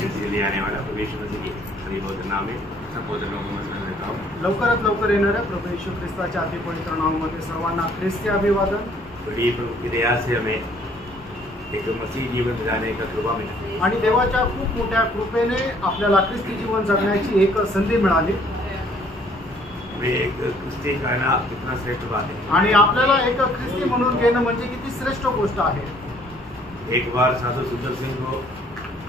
लिए आने वाला प्रभु यीशु मसीह की सभी बहुत नाम में संबोधन लोगों में सुना देता हूँ। लवकरात लवकर येणाऱ्या प्रभू येशू ख्रिस्ताच्या अति पवित्र नावामध्ये सर्वांना ख्रिस्ती अभिवादन। बड़ी प्रभु की दया से हमें एक मसीह जीवन जिने का कृपा मिला आणि देवाच्या खूप मोठ्या कृपेने आपल्याला ख्रिस्ती जीवन जगण्याची एक संधी मिळाली। वे एक ख्रिस्ती कहना कितना श्रेष्ठ बात है आणि आपल्याला एक ख्रिस्ती म्हणून घेणं म्हणजे किती श्रेष्ठ गोष्ट आहे। एक बार साधु सुंदर सिंह को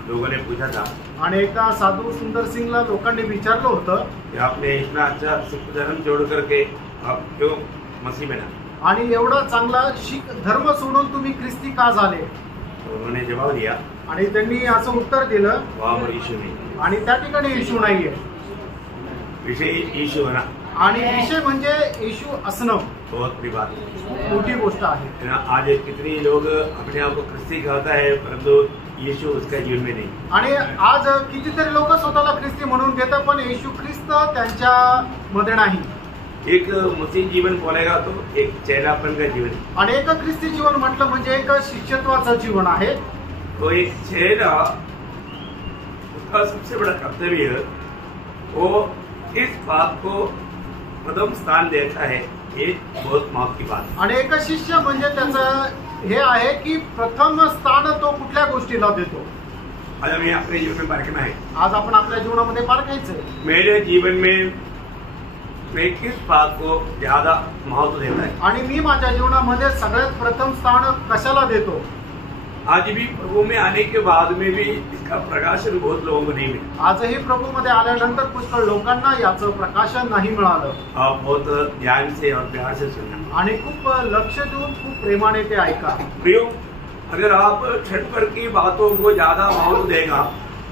लोगों ने पूछा था आणि एकदा साधू सुंदर सिंगला लोकांनी विचारलं होतं कि आपने इतना अच्छा सिख धर्म छोड़ करके आप क्यों मसीह बना आणि एवढा चांगला शीख धर्म सोडून तुम्ही ख्रिस्ती का झाले। तो उन्होंने जवाब दिया आणि त्यांनी असं उत्तर दिलं वहाँ यीशु नहीं आणि त्या ठिकाणी येशू नाहीये विषय यीशु होना आणि विषय म्हणजे येशू असणं बहुत बड़ी बात है। मोठी गोष्ट आहे। आज कितनी लोग अपने आप को ख्रिस्ती कहता है परंतु यीशु उसका जीवन में नहीं। आणि आज कितीतरी लोक स्वतःला ख्रिस्ती म्हणून घेतात पण येशू ख्रिस्त त्यांच्या मध्ये नाही। एक मसीह जीवन बोलेगा तो एक चेलापन का जीवन है आणि एक ख्रिस्ती जीवन म्हटलं म्हणजे एक शिष्यत्वाचं जीवन आहे। तो एक चेला उसका सबसे बड़ा कर्तव्य है वो इस बात को प्रथम स्थान देता है। ये बहुत महत्व की बात है। आणि एक शिष्य म्हणजे त्याचं हे आहे की प्रथम स्थान तो कुठल्या गोष्टीला देतो। आज हमें अपने जीवन में परखना है आज आपण आपल्या जीवनामध्ये पारखायचंय मेरे जीवन में मैं किस बात को ज्यादा महत्व देता है आणि मी माझ्या जीवनामध्ये सगळ्यात प्रथम स्थान कशाला देतो। आज भी प्रभु में आने के बाद में भी इसका प्रकाशन बहुत लोगों को नहीं मिला। आजही प्रभु मध्ये आल्यानंतर पुष्कळ लोकांना याचं प्रकाशन नाही मिळालं। आप बहुत ध्यान से और प्यार से सुनना आणि खूप लक्ष देऊन खूप प्रेमाने ते ऐका। प्रियो अगर आप क्षण भर की बातों को ज्यादा महत्व देगा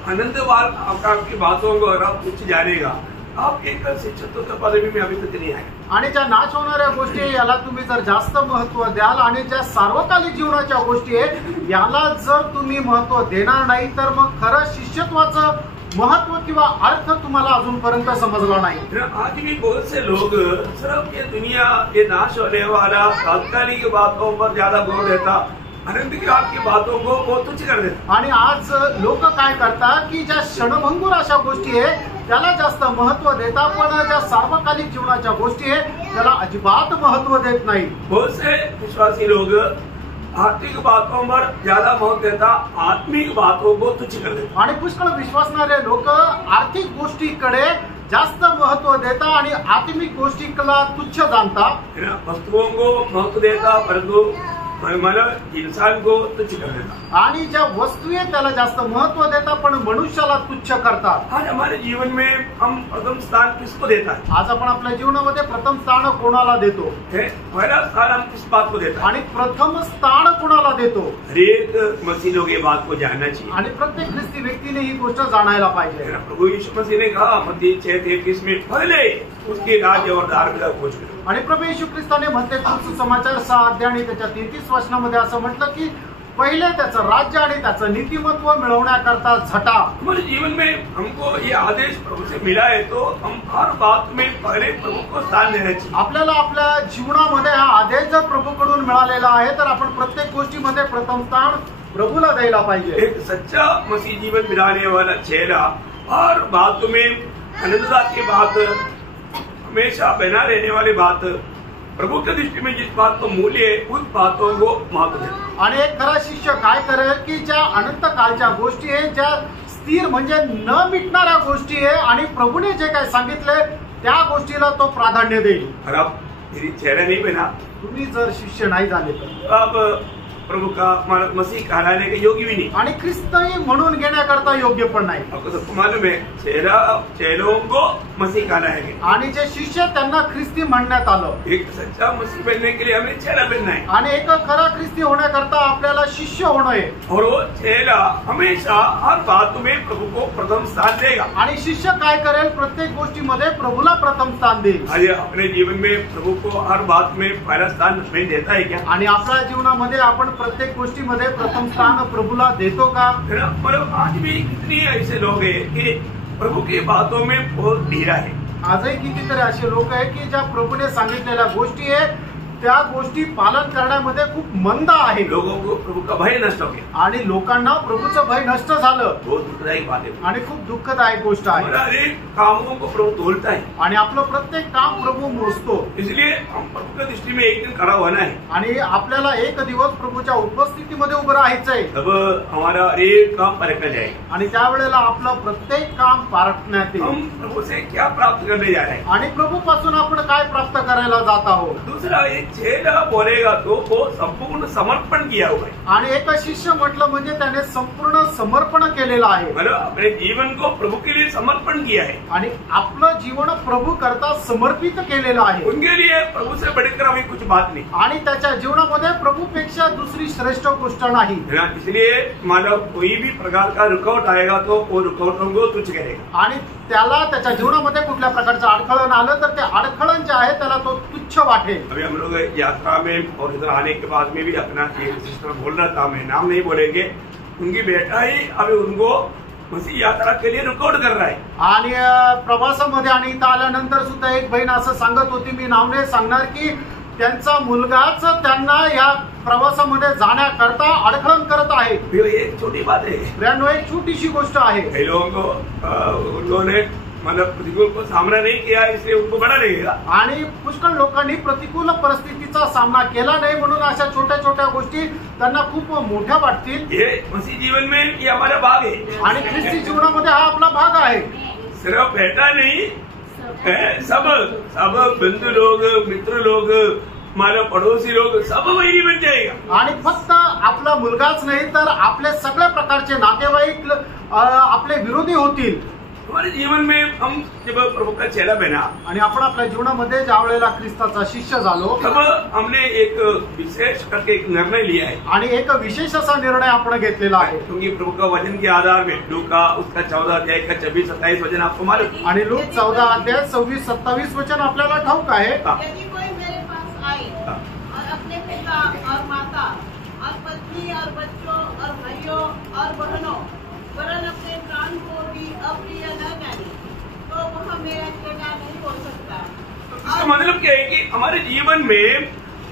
आनंदवान आपकी बातों को अगर आप कुछ जानेगा आप एक शिक्षक का पदवी में अभी तक नहीं आए। आणि ज्या नाश होणाऱ्या गोष्टी आहे याला तुम्ही जर जास्त महत्व द्याल आणि ज्या सार्वकालिक जीवनाच्या गोष्टी आहे याला जर तुम्ही महत्व देणार नाही तर मग खरं शिष्यत्वाचं महत्व किंवा अर्थ तुम्हाला अजूनपर्यंत समजला नाही। आज भी बहुत से लोग सिर्फ ये दुनिया ये नाश होने वाला तात्कालिक बातों पर ज्यादा जोर देता आनंद की बातों को बहुत तुच्छ कर देता। आणि आज लोक काय करतात की ज्या क्षणभंगुर अशा गोष्टी आहे त्याला जास्त महत्व देतात पण ज्या सार्वकालिक जीवनाच्या गोष्टी आहे त्याला अजिबात महत्व देत नाही। बहुत से विश्वासी लोग आर्थिक बातों पर ज्यादा महत्व देता आत्मिक बातों को तुच्छ कर देता। आणि पुष्कळ विश्वासणारे लोक आर्थिक गोष्टीकडे जास्त महत्व देता आणि आत्मिक गोष्टीला तुच्छ जाणतात। वस्तुओं को महत्व देता परंतु मतलब इंसान को तुच्छ कर देता। आणि ज्या वस्तू आहे त्याला जास्त महत्व देता पण मनुष्याला तुच्छ करतात। आज हमारे जीवन में हम प्रथम स्थान किसको देता है? आज आपण आपल्या जीवनामध्ये प्रथम स्थान कोणाला देतो? पहला स्थान हम किस बात को देता है? आणि प्रथम स्थान कोणाला देतो? हरेक मसीह लोग ये बात को जानना चाहिए आणि प्रत्येक ख्रिस्ती व्यक्तीने ही गोष्ट जाणायला पाहिजे। प्रभु यीशु मसीह ने कहा मत्ती 6:33 में पहले उसके राज्य और धार्मिकता खोज करो। आणि प्रभु येशू ख्रिस्ताने मत्ती सुसमाचार 6 अध्याय आणि त्याच्या 33 वचनामध्ये असं म्हटलं की पहिले त्याचं राज्य आणि त्याचं नीतिमत्व मिळवण्याकरता झटा। हमारे जीवन में हमको ये आदेश प्रभु से मिला है तो हम हर बात में पहले प्रभु को स्थान देना चाहिए। आपल्याला आपल्या जीवनामध्ये हा आदेश जर प्रभूकडून मिळालेला आहे तर आपण प्रत्येक गोष्टीमध्ये प्रथम स्थान प्रभूला द्यायला पाहिजे। एक सच्चा मसीह जीवन मिलाने वाला चेला हर बात में आनंदता की बात हमेशा बना रहने वाली बात प्रभु की दृष्टि में जिस बात को मूल्य है उस बातों को महत्व देता। आणि एक खरा शिष्य काय करेल की ज्या अनंत कालच्या गोष्टी आहे ज्या स्थिर म्हणजे न मिटणाऱ्या गोष्टी आहे आणि प्रभूने जे काय सांगितले त्या गोष्टीला तो प्राधान्य देईल। खराब मेरी चेहरा नहीं बना तुम्ही जर शिष्य नाही झाले तर अब प्रभु का मसीह कहलाने के योग्य भी नहीं आणि ख्रिस्तही म्हणून घेण्याकरता योग्य पण नाही। आपको सबको मालूम है चेलों को मसीह कहलाया गया आणि जे शिष्य त्यांना ख्रिस्ती म्हणण्यात आलं। एक सच्चा मसीह बनने के लिए हमें चेला बनना है आणि एक खरा ख्रिस्ती होण्याकरता आपल्याला शिष्य होणं आहे। और वो चेला हमेशा हर बात में प्रभु को प्रथम स्थान देगा। आणि शिष्य काय करेल प्रत्येक गोष्टीमध्ये प्रभूला प्रथम स्थान देईल। आज अपने जीवन में प्रभु को हर बात में पहला स्थान नहीं देता है क्या? आणि आपल्या जीवनामध्ये आपण प्रत्येक गोष्टीमध्ये प्रथम स्थान प्रभूला देतो का? मतलब आज भी कितनी ऐसे लोग हैं कि प्रभु की बातों में बहुत ढीला है। आजही कितीतरी असे लोक आहेत की ज्या प्रभूने सांगितलेल्या गोष्टी आहे त्या गोष्टी पालन करण्यामध्ये खूप मंद आहे लोगों को प्रभु का भय नष्ट हो गया आणि लोकांना प्रभूचं भय नष्ट झालं बहुत दुखदायी बात है आणि खूप दुःखदायक गोष्ट आहे हमारा हर एक कामों को प्रभु तोलता है आणि आपलं प्रत्येक काम प्रभू मोजतो इसलिए हम प्रभु की दृष्टि में एक दिन खड़ा होना है आणि आपल्याला एक दिवस प्रभूच्या उपस्थितीमध्ये उभं राहायचंय तब हमारा हर एक काम परखा जाएगा आणि त्यावेळेला आपलं प्रत्येक काम पारखण्यात येईल हम प्रभु से क्या प्राप्त करने जा रहे हैं आणि प्रभू पासून आपण काय प्राप्त करायला जात आहोत दूसरा ये चेला बोलेगा तो वो संपूर्ण समर्पण किया हुआ है आणि एक शिष्य म्हटलं म्हणजे त्याने संपूर्ण समर्पण केलेलं आहे मतलब अपने जीवन को प्रभु के लिए समर्पण किया है आणि आपलं जीवन प्रभू करता समर्पित केलेलं आहे उनके लिए प्रभु से बढ़कर अभी कुछ बात नहीं आणि त्याच्या जीवनामध्ये प्रभूपेक्षा दुसरी श्रेष्ठ गोष्ट नाही है ना इसलिए मतलब कोई भी प्रकार का रुकावट आएगा तो वो रुकावटों को तुच्छ करेगा आणि त्याला त्याच्या जीवनामध्ये कुठल्या प्रकारचं अडखळण आलं तर ते अडखळण जे आहे त्याला तो तुच्छ वाटेल अभी हम लोग यात्रा में और इधर आने के बाद में भी अपना एक सिस्टर बोल रहा था मैं नाम नहीं बोलेंगे उनकी बेटा ही अभी उनको मसीह यात्रा के लिए रिकॉर्ड कर रहा है आणि प्रवासामध्ये आणि इथं आल्यानंतर सुद्धा एक बहीण असं सांगत होती मी नाव नाही सांगणार की त्यांचा मुलगाच त्यांना या प्रवासामध्ये जाण्याकरता अडखळण करत आहे ये एक छोटी बात है प्रियांनो, एक छोटीशी गोष्ट आहे कई लोगों को उन्होंने मतलब प्रतिकूल को सामना नहीं किया इसलिए उनको बड़ा लगेगा आणि पुष्कळ लोकांनी प्रतिकूल परिस्थितीचा सामना केला नाही म्हणून अशा छोट्या छोट्या गोष्टी त्यांना खूप मोठ्या वाटतील ये मसीह जीवन में ये हमारा भाग है आणि ख्रिस्ती जीवनामध्ये हा आपला भाग आहे सिर्फ बेटा नहीं सब सब बंधु लोग मित्र लोग हमारे पड़ोसी लोग सब वही बन जाएगा आणि फक्त आपला मुलगाच नाही तर आपले सगळ्या प्रकारचे नातेवाईक आपले विरोधी होतील हमारे जीवन में हम जब प्रभु का चेला बना आणि आपण आपल्या जीवनामध्ये ज्या वेळेला ख्रिस्ताचा शिष्य झालो तब हमने एक विशेष करके एक निर्णय लिया है आणि एक विशेष असा निर्णय आपण घेतलेला आहे क्योंकि प्रभु का वचन के आधार में लूका उसका 14 अध्याय का 26-27 वचन आपको मालूम आणि लूक 14 अध्याय 26-27 वचन आपल्याला ठाऊक आहे यदि कोई मेरे पास आए और अपने पिता और माता और पत्नी और बच्चों और भाइयों और बहनों वरन अपने प्राण को भी अप्रिय न जाने तो वह मेरा चेला नहीं हो सकता। इसका मतलब क्या है कि हमारे जीवन में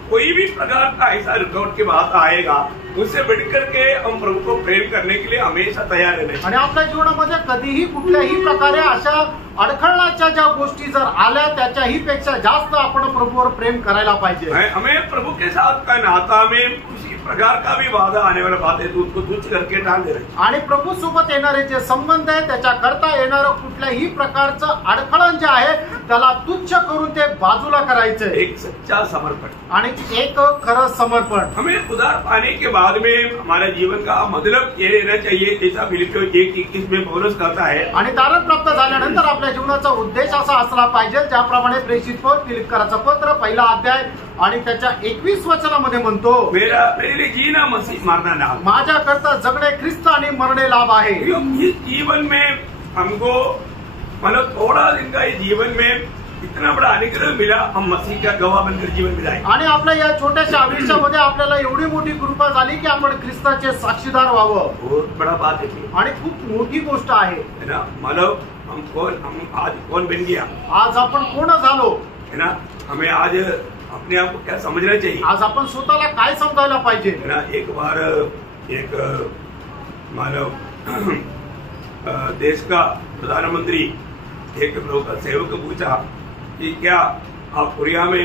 कोई भी प्रकार का ऐसा रुकावट की बात आएगा उससे बढ़कर के हम प्रभु को प्रेम करने के लिए हमेशा तैयार रहना आणि आपल्या जीवनामध्ये कधीही कुठल्याही प्रकारे अशा अडखळण्याच्या ज्या गोष्टी जर आल्या त्याच्याही पेक्षा जास्त आपण प्रभूवर प्रेम करायला पाहिजे हमें प्रभु के साथ का नाता में किसी प्रकार का भी वादा आने वाला बात है तो उसको तुच्छ करके टाल दे रहे आणि प्रभू सोबत येणारे जे संबंध आहे त्याच्या करता येणारं कुठल्याही प्रकारचं अडखळण जे आहे त्याला तुच्छ करून ते बाजूला करायचं एक सच्चा समर्पण आणि एक खरं समर्पण हमें उधार पाने के बाद में हमारा जीवन का मतलब ये रहना चाहिए जैसा फिलिपियों 1:21 में पौलुस कहता है आणि तारण प्राप्त झाल्यानंतर आपल्या जीवनाचा उद्देश असा असला पाहिजे ज्याप्रमाणे प्रेषित पौल फिलिप्पियराचं पत्र 1 अध्याय आणि त्याच्या 21 वचनामध्ये म्हणतो मेरे लिए जीना मसीह मरना नाम माझ्याकरता जगणे ख्रिस्त आणि मरणे लाभ आहे इस जीवन में हमको मतलब थोड़ा दिन का ये जीवन में इतना बड़ा अनुग्रह मिला हम मसीह का गवाह बनकर जीवन बिताए आणि आपल्या या छोट्याशा आयुष्यामध्ये आपल्याला एवढी मोठी कृपा झाली की आपण ख्रिस्ताचे साक्षीदार व्हावं बहुत बड़ा बात है आणि खूप मोठी गोष्ट आहे ना मतलब हम आज कौन बन गया आज आपण कोण झालो है ना हमें आज अपने आप को क्या समझना चाहिए आज आपण स्वतःला काय समजायला पाहिजे है ना एक बार एक मानव देश का प्रधानमंत्री एक लोग सेवक को पूछा कि क्या आप कोरिया में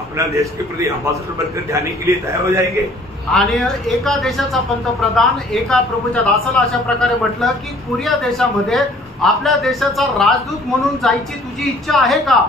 अपना देश के प्रति अम्बासडर बनकर जाने के लिए तैयार हो जाएंगे आणि एका देशाचा पंतप्रधान एका प्रभूच्या दासाला अशा प्रकारे म्हटलं की कोरिया देशामध्ये आपल्या देशाचा राजदूत म्हणून जायची तुझी इच्छा आहे का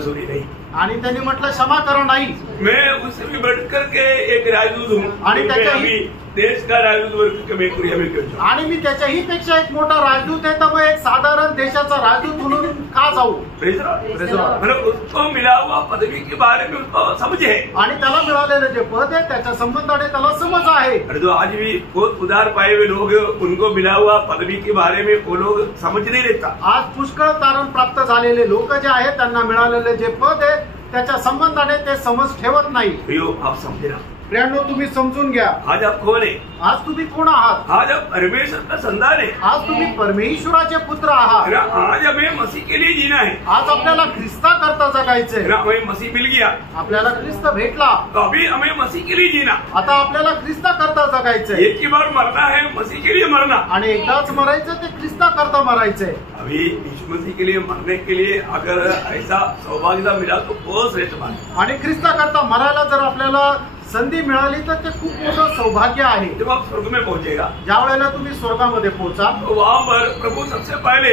सुनी नहीं आणि त्यांनी म्हटलं क्षमा करा नाही मैं उससे भी बढ़कर के एक राजदूत हूँ आणि त्याच्याही देश का राजदूत वर्ग मैं कोरिया में क्यों जाऊं आणि मी त्याच्याही पेक्षा एक मोठा राजदूत आहे तर मग एक साधारण देशाचा राजदूत म्हणून का जाऊ मतलब उसको मिला हुआ पदवी के बारे में उसको समझ है आणि त्याला मिळालेलं जे पद आहे त्याच्या संबंधाने त्याला समज आहे अरे तो आज भी बहुत उधार पाए हुए लोग उनको मिला हुआ पदवी के बारे में वो लोग समझ नहीं लेता आज पुष्कळ तारण प्राप्त झालेले लोक जे आहेत त्यांना मिळालेले जे पद आहे त्याच्या संबंधाने ते समज ठेवत नाही आप समझना प्रियांनो, तुम्ही समजून घ्या, आज आप कौन है? आज तुम्ही कोण आहात? आज आप परमेश्वर का संतान है आज तुम्ही परमेश्वराचे पुत्र आहात. ना? आज हमें मसीह के लिए जीना है आज आपल्याला ख्रिस्ता करता जगायचंय. ना? हमें मसीह मिल गया आपल्याला ख्रिस्त भेटला, तो अभी हमें मसीह के लिए जीना. आता आपल्याला ख्रिस्ता करता जगायचंय. एक ही बार मरना है, मसीह के लिए मरना. आणि एकदाच मरायचं, ते ख्रिस्ता करता मरायचंय. अभी यीशु मसीह के लिए मरने के लिए अगर ऐसा सौभाग्य मिला तो बहुत श्रेष्ठ बात है. आणि ख्रिस्ता करता मरायला जर आपल्याला संधी मिळाली तर ते खूप मोठं सौभाग्य आहे. जब आप स्वर्ग में पहुंचेगा ज्या वेळेला तुम्ही स्वर्गामध्ये पोहोचाल, तो वहां पर प्रभु सबसे पहले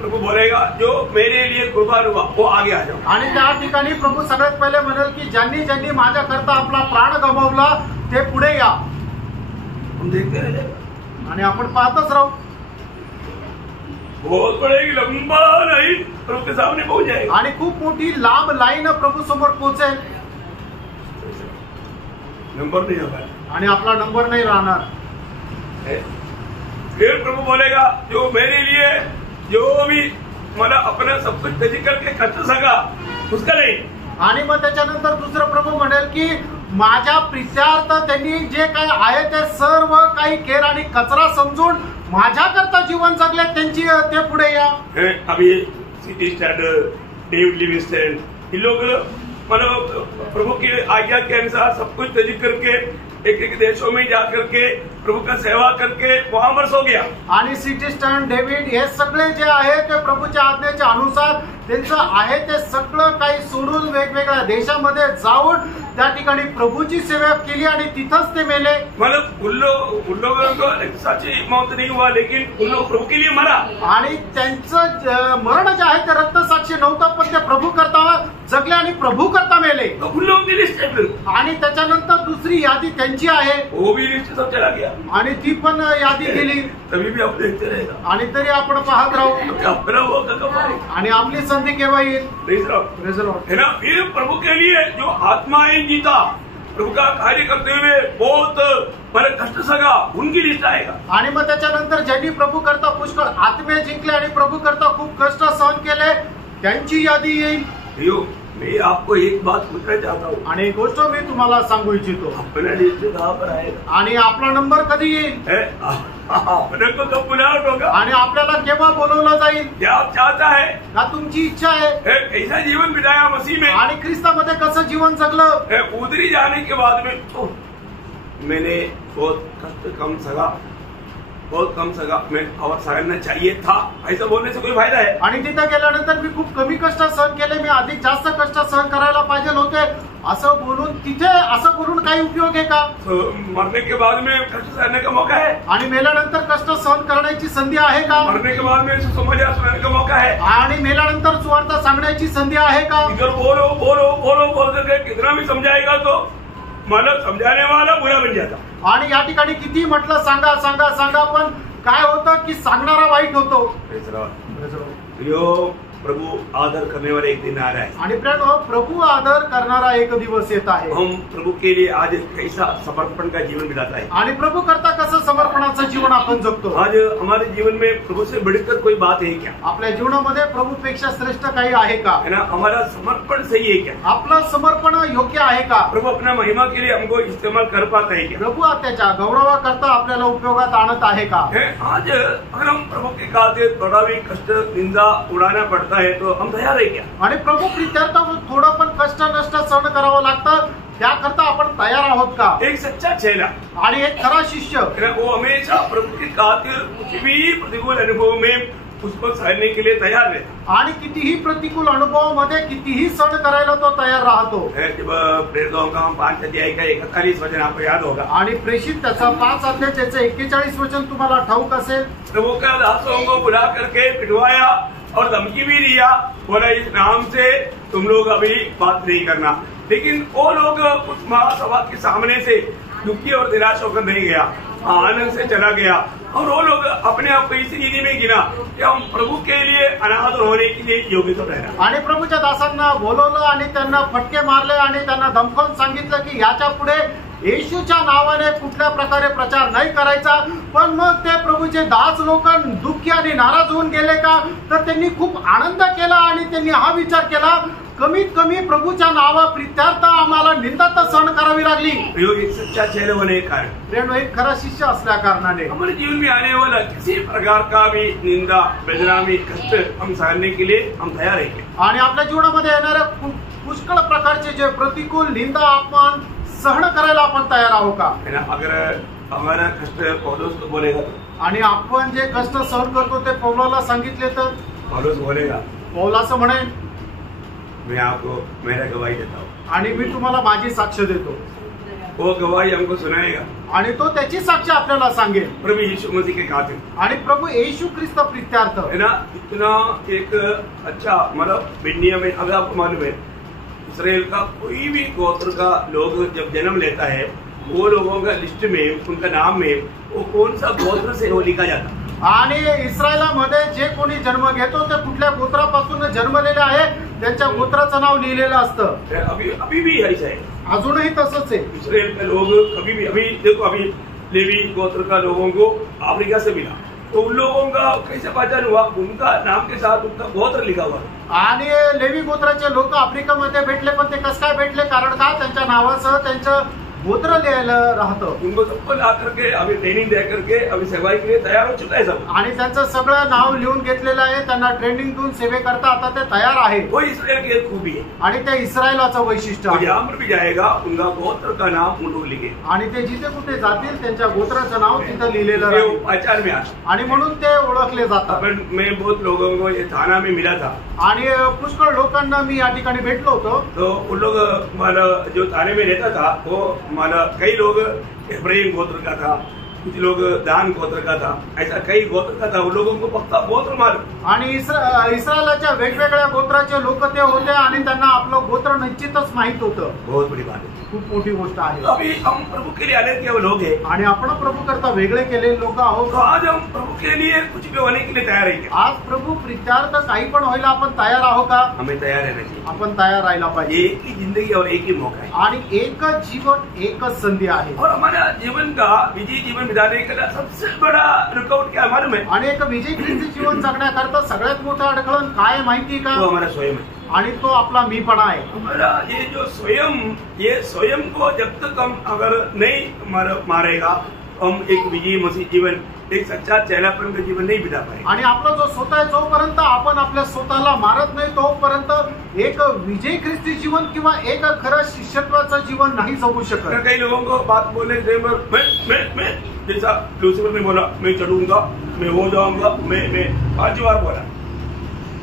प्रभु बोलेगा, जो मेरे लिए कुर्बान हुआ वो आगे आ जाओ. आणि त्या ठिकाणी प्रभू सगळ्यात पहिले म्हणेल की ज्यांनी ज्यांनी माझ्या करता आपला प्राण गमावला ते पुढे या. हम देखते रह जाएगा. आणि आपण पाहतच राहू. बहुत बड़ी लंबा लाइन प्रभु के सामने पहुंच जाएगा. आणि खूप मोठी लांब लाईन प्रभू समोर पोहोचेल नंबर नहीं होगा. आणि आपला नंबर नाही राहणार. फिर प्रभु बोलेगा, जो मेरे लिए जो भी मला अपना सब कुछ त्याजी करके खर्च सका उसका नहीं. आणि मग त्याच्यानंतर दुसरं प्रभू म्हणेल की माझ्या प्रित्यार्थ त्यांनी जे काही आहे ते सर्व काही केर आणि कचरा समजून माझ्याकरता जीवन जगले, त्यांची ते पुढे या. अभी सिटी स्टैंडर्ड, डेविड लिविंगस्टन, ये लोग मतलब प्रभु की आज्ञा के अनुसार सब कुछ त्याजी करके एक एक देशों में जा करके प्रभु का सेवा करके वहां वर्ष हो गया. आणि सिटी स्टॅन, डेव्हिड हे सगळे जे आहे ते प्रभूच्या आज्ञेच्या अनुसार त्यांचं आहे ते सगळं काही सोडून वेगवेगळ्या देशामध्ये जाऊन त्या ठिकाणी प्रभूची सेवा केली आणि तिथंच ते मेले. मतलब उन लोगों को सच्ची मौत नहीं हुआ, लेकिन उन लोग प्रभु के लिए मरा. आणि त्यांचं मरण जे आहे ते रक्तसाक्षी नव्हतं, पण ते प्रभू करता जगले आणि प्रभू करता मेले. तो उन लोगों की लिस्ट है. फिर आणि त्याच्यानंतर दुसरी यादी त्यांची आहे, वो भी लिस्ट सब चला गया. आणि ती पण यादी गेली. तभी भी आप देखते रहेगा. आणि तरी आपण पाहत राहू. अपना वो कब आएगा? आणि आपली संधी केव्हा येईल? Praise the Lord. Praise the Lord. है ना? फिर प्रभु के लिए जो आत्माएं जीता, प्रभु का कार्य करते हुए बहुत बड़े कष्ट सगा, उनकी लिस्ट आएगा. आणि मग त्याच्यानंतर ज्यांनी प्रभू करता पुष्कळ आत्मे जिंकले आणि प्रभू करता खूप कष्ट सहन केले, त्यांची यादी येईल. यो, मैं आपको एक बात पूछना चाहता हूँ. आणि एक गोष्ट मी तुम्हाला सांगू इच्छितो. अपना लिस्ट कहाँ पर आएगा? आणि आपला नंबर कधी येईल? अपने को कब बुलावट होगा? आणि आपल्याला केव्हा बोलवलं जाईल? क्या आप चाहता है? का तुमची इच्छा आहे? कैसा जीवन बिताया मसीह में? आणि ख्रिस्तामध्ये कसं जीवन जगलं? उधरी जाने के बाद में मैंने बहुत कष्ट कम सगा, बहुत कम सगा मैं और सहना चाहिए था, ऐसा बोलने से कोई फायदा है? आणि तिथे गेल्यानंतर मी खूप कमी कष्ट सहन केले, मी अधिक जास्त कष्ट सहन करायला पाहिजे होते, असं बोलून तिथे असं बोलून काही उपयोग आहे का? मरने के बाद में कष्ट सहने का मौका है. आणि मेल्यानंतर कष्ट सहन करण्याची संधी आहे का? मरने के बाद में सुसमाचार सुनाने का मौका है. आणि मेल्यानंतर सुवार्थ सांगण्याची संधी आहे का? इधर बोलो बोलो बोलो बोल करके कितना भी समझाएगा तो मतलब समझाने वाला बुरा बन जाता. आणि या ठिकाणी किती म्हटलं सांगा सांगा सांगा, पण काय होतं की सांगणारा वाईट होतो. यो प्रभु आदर करने वाला एक दिन आ रहा है. आणि प्रभु आदर करणारा एक दिवस येत आहे. हम प्रभु के लिए आज कैसा समर्पण का जीवन बिताता है. आणि प्रभु करता कसं समर्पणाचं जीवन आपण जगतो. आज हमारे जीवन में प्रभु से बढ़कर कोई बात है क्या? आपल्या जीवनामध्ये प्रभूपेक्षा श्रेष्ठ काही आहे का? है ना? हमारा समर्पण सही है क्या? आपलं समर्पण योग्य आहे का? प्रभु अपना महिमा के लिए हमको इस्तेमाल कर पाता है क्या? प्रभु त्याच्या गौरवाकरता आपल्याला उपयोगात आणत आहे का? आज अगर हम प्रभु के खातिर थोड़ा भी कष्ट निंदा उड़ाना पड़ता है तो हम तैयार है क्या? आणि प्रभू प्रित्यर्थ थोडं पण कष्ट नष्ट सहन करावं लागतं, त्याकरता आपण तयार आहोत का? एक सच्चा चेला आणि एक खरा शिष्य वो हमेशा प्रभु के खातिर कुछ भी प्रतिकूल अनुभव में उसको सहने के लिए तैयार रहता. आणि कितीही प्रतिकूल अनुभवामध्ये कितीही सहन करायला तो तयार राहतो. जब प्रेरितों का 5 अध्याय का 41 वचन आपको याद होगा. आणि प्रेषित त्याचा 5 अध्याय त्याचं 41 वचन तुम्हाला ठाऊक असेल. प्रभु का दासों को बुला करके पिटवाया और धमकी भी दिया, बोला इस नाम से तुम लोग अभी बात नहीं करना. लेकिन वो लोग उस महासभा के सामने से दुखी और निराश होकर नहीं गया, आनंद से चला गया. और वो लोग अपने आप को इस रीति में गिना कि हम प्रभु के लिए अनादर होने के लिए योग्य तो ठहरा. आणि प्रभूच्या दासांना बोलवलं आणि त्यांना फटके मारले आणि त्यांना धमकावून सांगितलं की याच्या पुढे येशूच्या नावाने कुठल्या प्रकारे प्रचार नाही करायचा. पण मग ते प्रभूचे दास लोक दुःखी आणि नाराज होऊन गेले का? तर त्यांनी खूप आनंद केला आणि त्यांनी हा विचार केला कमीत कमी प्रभूच्या नावाप्रित्यार्थ आम्हाला निंदा तर सहन करावी लागली। यो एक सच्चा चेला होने के कारण प्रियनो, एक खरा शिष्य असल्या कारणाने हमारे जीवन में आने वाला किसी प्रकार का भी निंदा, बदनामी, कष्ट हम सहने के लिए हम तैयार रहेंगे। आणि आपल्या जीवनामध्ये येणाऱ्या पुष्कळ प्रकारचे जे प्रतिकूल निंदा आपण सहन करायला आपण तयार आहोत का? है ना? अगर हमारा कष्ट पौलुस को बोलेगा तो आणि आपण जे कष्ट सहन करतो ते पौलाला सांगितले तर पौलुस बोलेगा पौल असं म्हणेल, मैं आपको मेरा गवाही देता हूँ, आणि मी तुम्हाला माझी साक्ष देतो। वो गवाही हमको सुनाएगा आणि तो त्याची साक्ष आपल्याला सांगेल। प्रभु यीशु मसीह के खातिर, आणि प्रभू येशू ख्रिस्त प्रित्यार्थ, है ना? इतना एक अच्छा मतलब दुनिया में अगर आपको मालूम है, इसराइल का कोई भी गोत्र का लोग जब जन्म लेता है, वो लोगों का लिस्ट में उनका नाम में वो कौन सा गोत्र से वो लिखा जाता। आणि इस्रायलामध्ये जे कोणी जन्म घेतो ते कुठल्या गोत्रापासून जन्मलेले आहे त्यांच्या गोत्राचं नाव लिहिलेलं असतं। अभी अभी भी ऐसा है, अजूनही तसंच आहे। इसराइल के लोग कभी भी, अभी देखो, अभी लेवी गोत्र का लोगों को अफ्रीका से मिला, तो उन लोगों का कैसे पहचान हुआ? उनका नाम के साथ उनका गोत्र लिखा हुआ। आणि लेवी गोत्राचे लोक आफ्रिकेमध्ये भेटले, पण ते कसं काय भेटले? कारण का त्यांच्या नावासह त्यांचं गोत्र लिहायला राहतं। उनको सबको ला करके अभी ट्रेनिंग दे करके अभी सेवाई के लिए तैयार हो चुका है सब। आणि त्यांचं सगळं नाव लिहून घेतलेलं आहे, त्यांना ट्रेनिंग देऊन सेवेकरता आता ते तयार आहे। वो इसराइल की एक खूबी है, आणि ते इस्रायलाचं वैशिष्ट्य आहे। जहाँ पर भी जाएगा उनका गोत्र का नाम उन लोग लिखे, आणि ते जिथे कुठे जातील त्यांच्या गोत्राचं नाव तिथं लिहिलेलं वो राहील, पहचान में आता। आणि म्हणून ते ओळखले जातात। अपन मैं बहुत लोगों को ये थाना में मिला था, आणि पुष्कळ लोकांना मी या ठिकाणी भेटलो होतो। तो उन लोग माला जो थाने में रहता था, वो माला कई लोग इब्राहिम गोत्र का था, कुछ लोग दान गोत्र का था, ऐसा कई गोत्र का था। उन लोगों को पक्का गोत्र मालूम। आणि इस्रायलाच्या वेगवेगळ्या गोत्राचे लोक ते होते आणि त्यांना आपलं गोत्र निश्चितच माहित होतं। बहुत बड़ी बात है, खूप मोठी गोष्ट आहे। तो अभी हम प्रभु के लिए अलग के लोग हैं, आणि आपण प्रभू करता वेगळे केलेले लोक आहोत। तो आज हम प्रभु के लिए कुछ भी होने के लिए तैयार है क्या? आज प्रभु प्रित्यार्थ काही पण व्हायला आपण तयार आहोत का? हमें तैयार रहना चाहिए। आपण तैयार राहायला पाहिजे। एक ही जिंदगी और एक ही मौका है, आणि एकच जीवन एकच संधी आहे। और हमारा जीवन का विजयी जीवन बिताने का सबसे बड़ा रुकावट क्या मालूम है? आणि एक विजयी ख्रिस्ती जीवन जगण्याकरता सगळ्यात मोठं अडखळण काय माहिती का? वो हमारा स्वयं है। आणि तो आपला मीपणा आहे। हमारा ये जो स्वयं को जब तक हम अगर नहीं मारेगा, हम एक विजयी मसीह जीवन, एक सच्चा चेलापन का जीवन नहीं बिता पाएंगे। आणि आपला जो स्वतः आहे, जोपर्यंत आपण आपल्या स्वतःला मारत नाही तोपर्यंत एक विजयी ख्रिस्ती जीवन किंवा एक खरं शिष्यत्वाचं जीवन नाही जगू शकत। कई लोगों को बात बोलने से मैं जैसा लूसीफर ने बोला, मैं चढ़ूंगा, मैं हो जाऊंगा, मैं 5 बार बोला।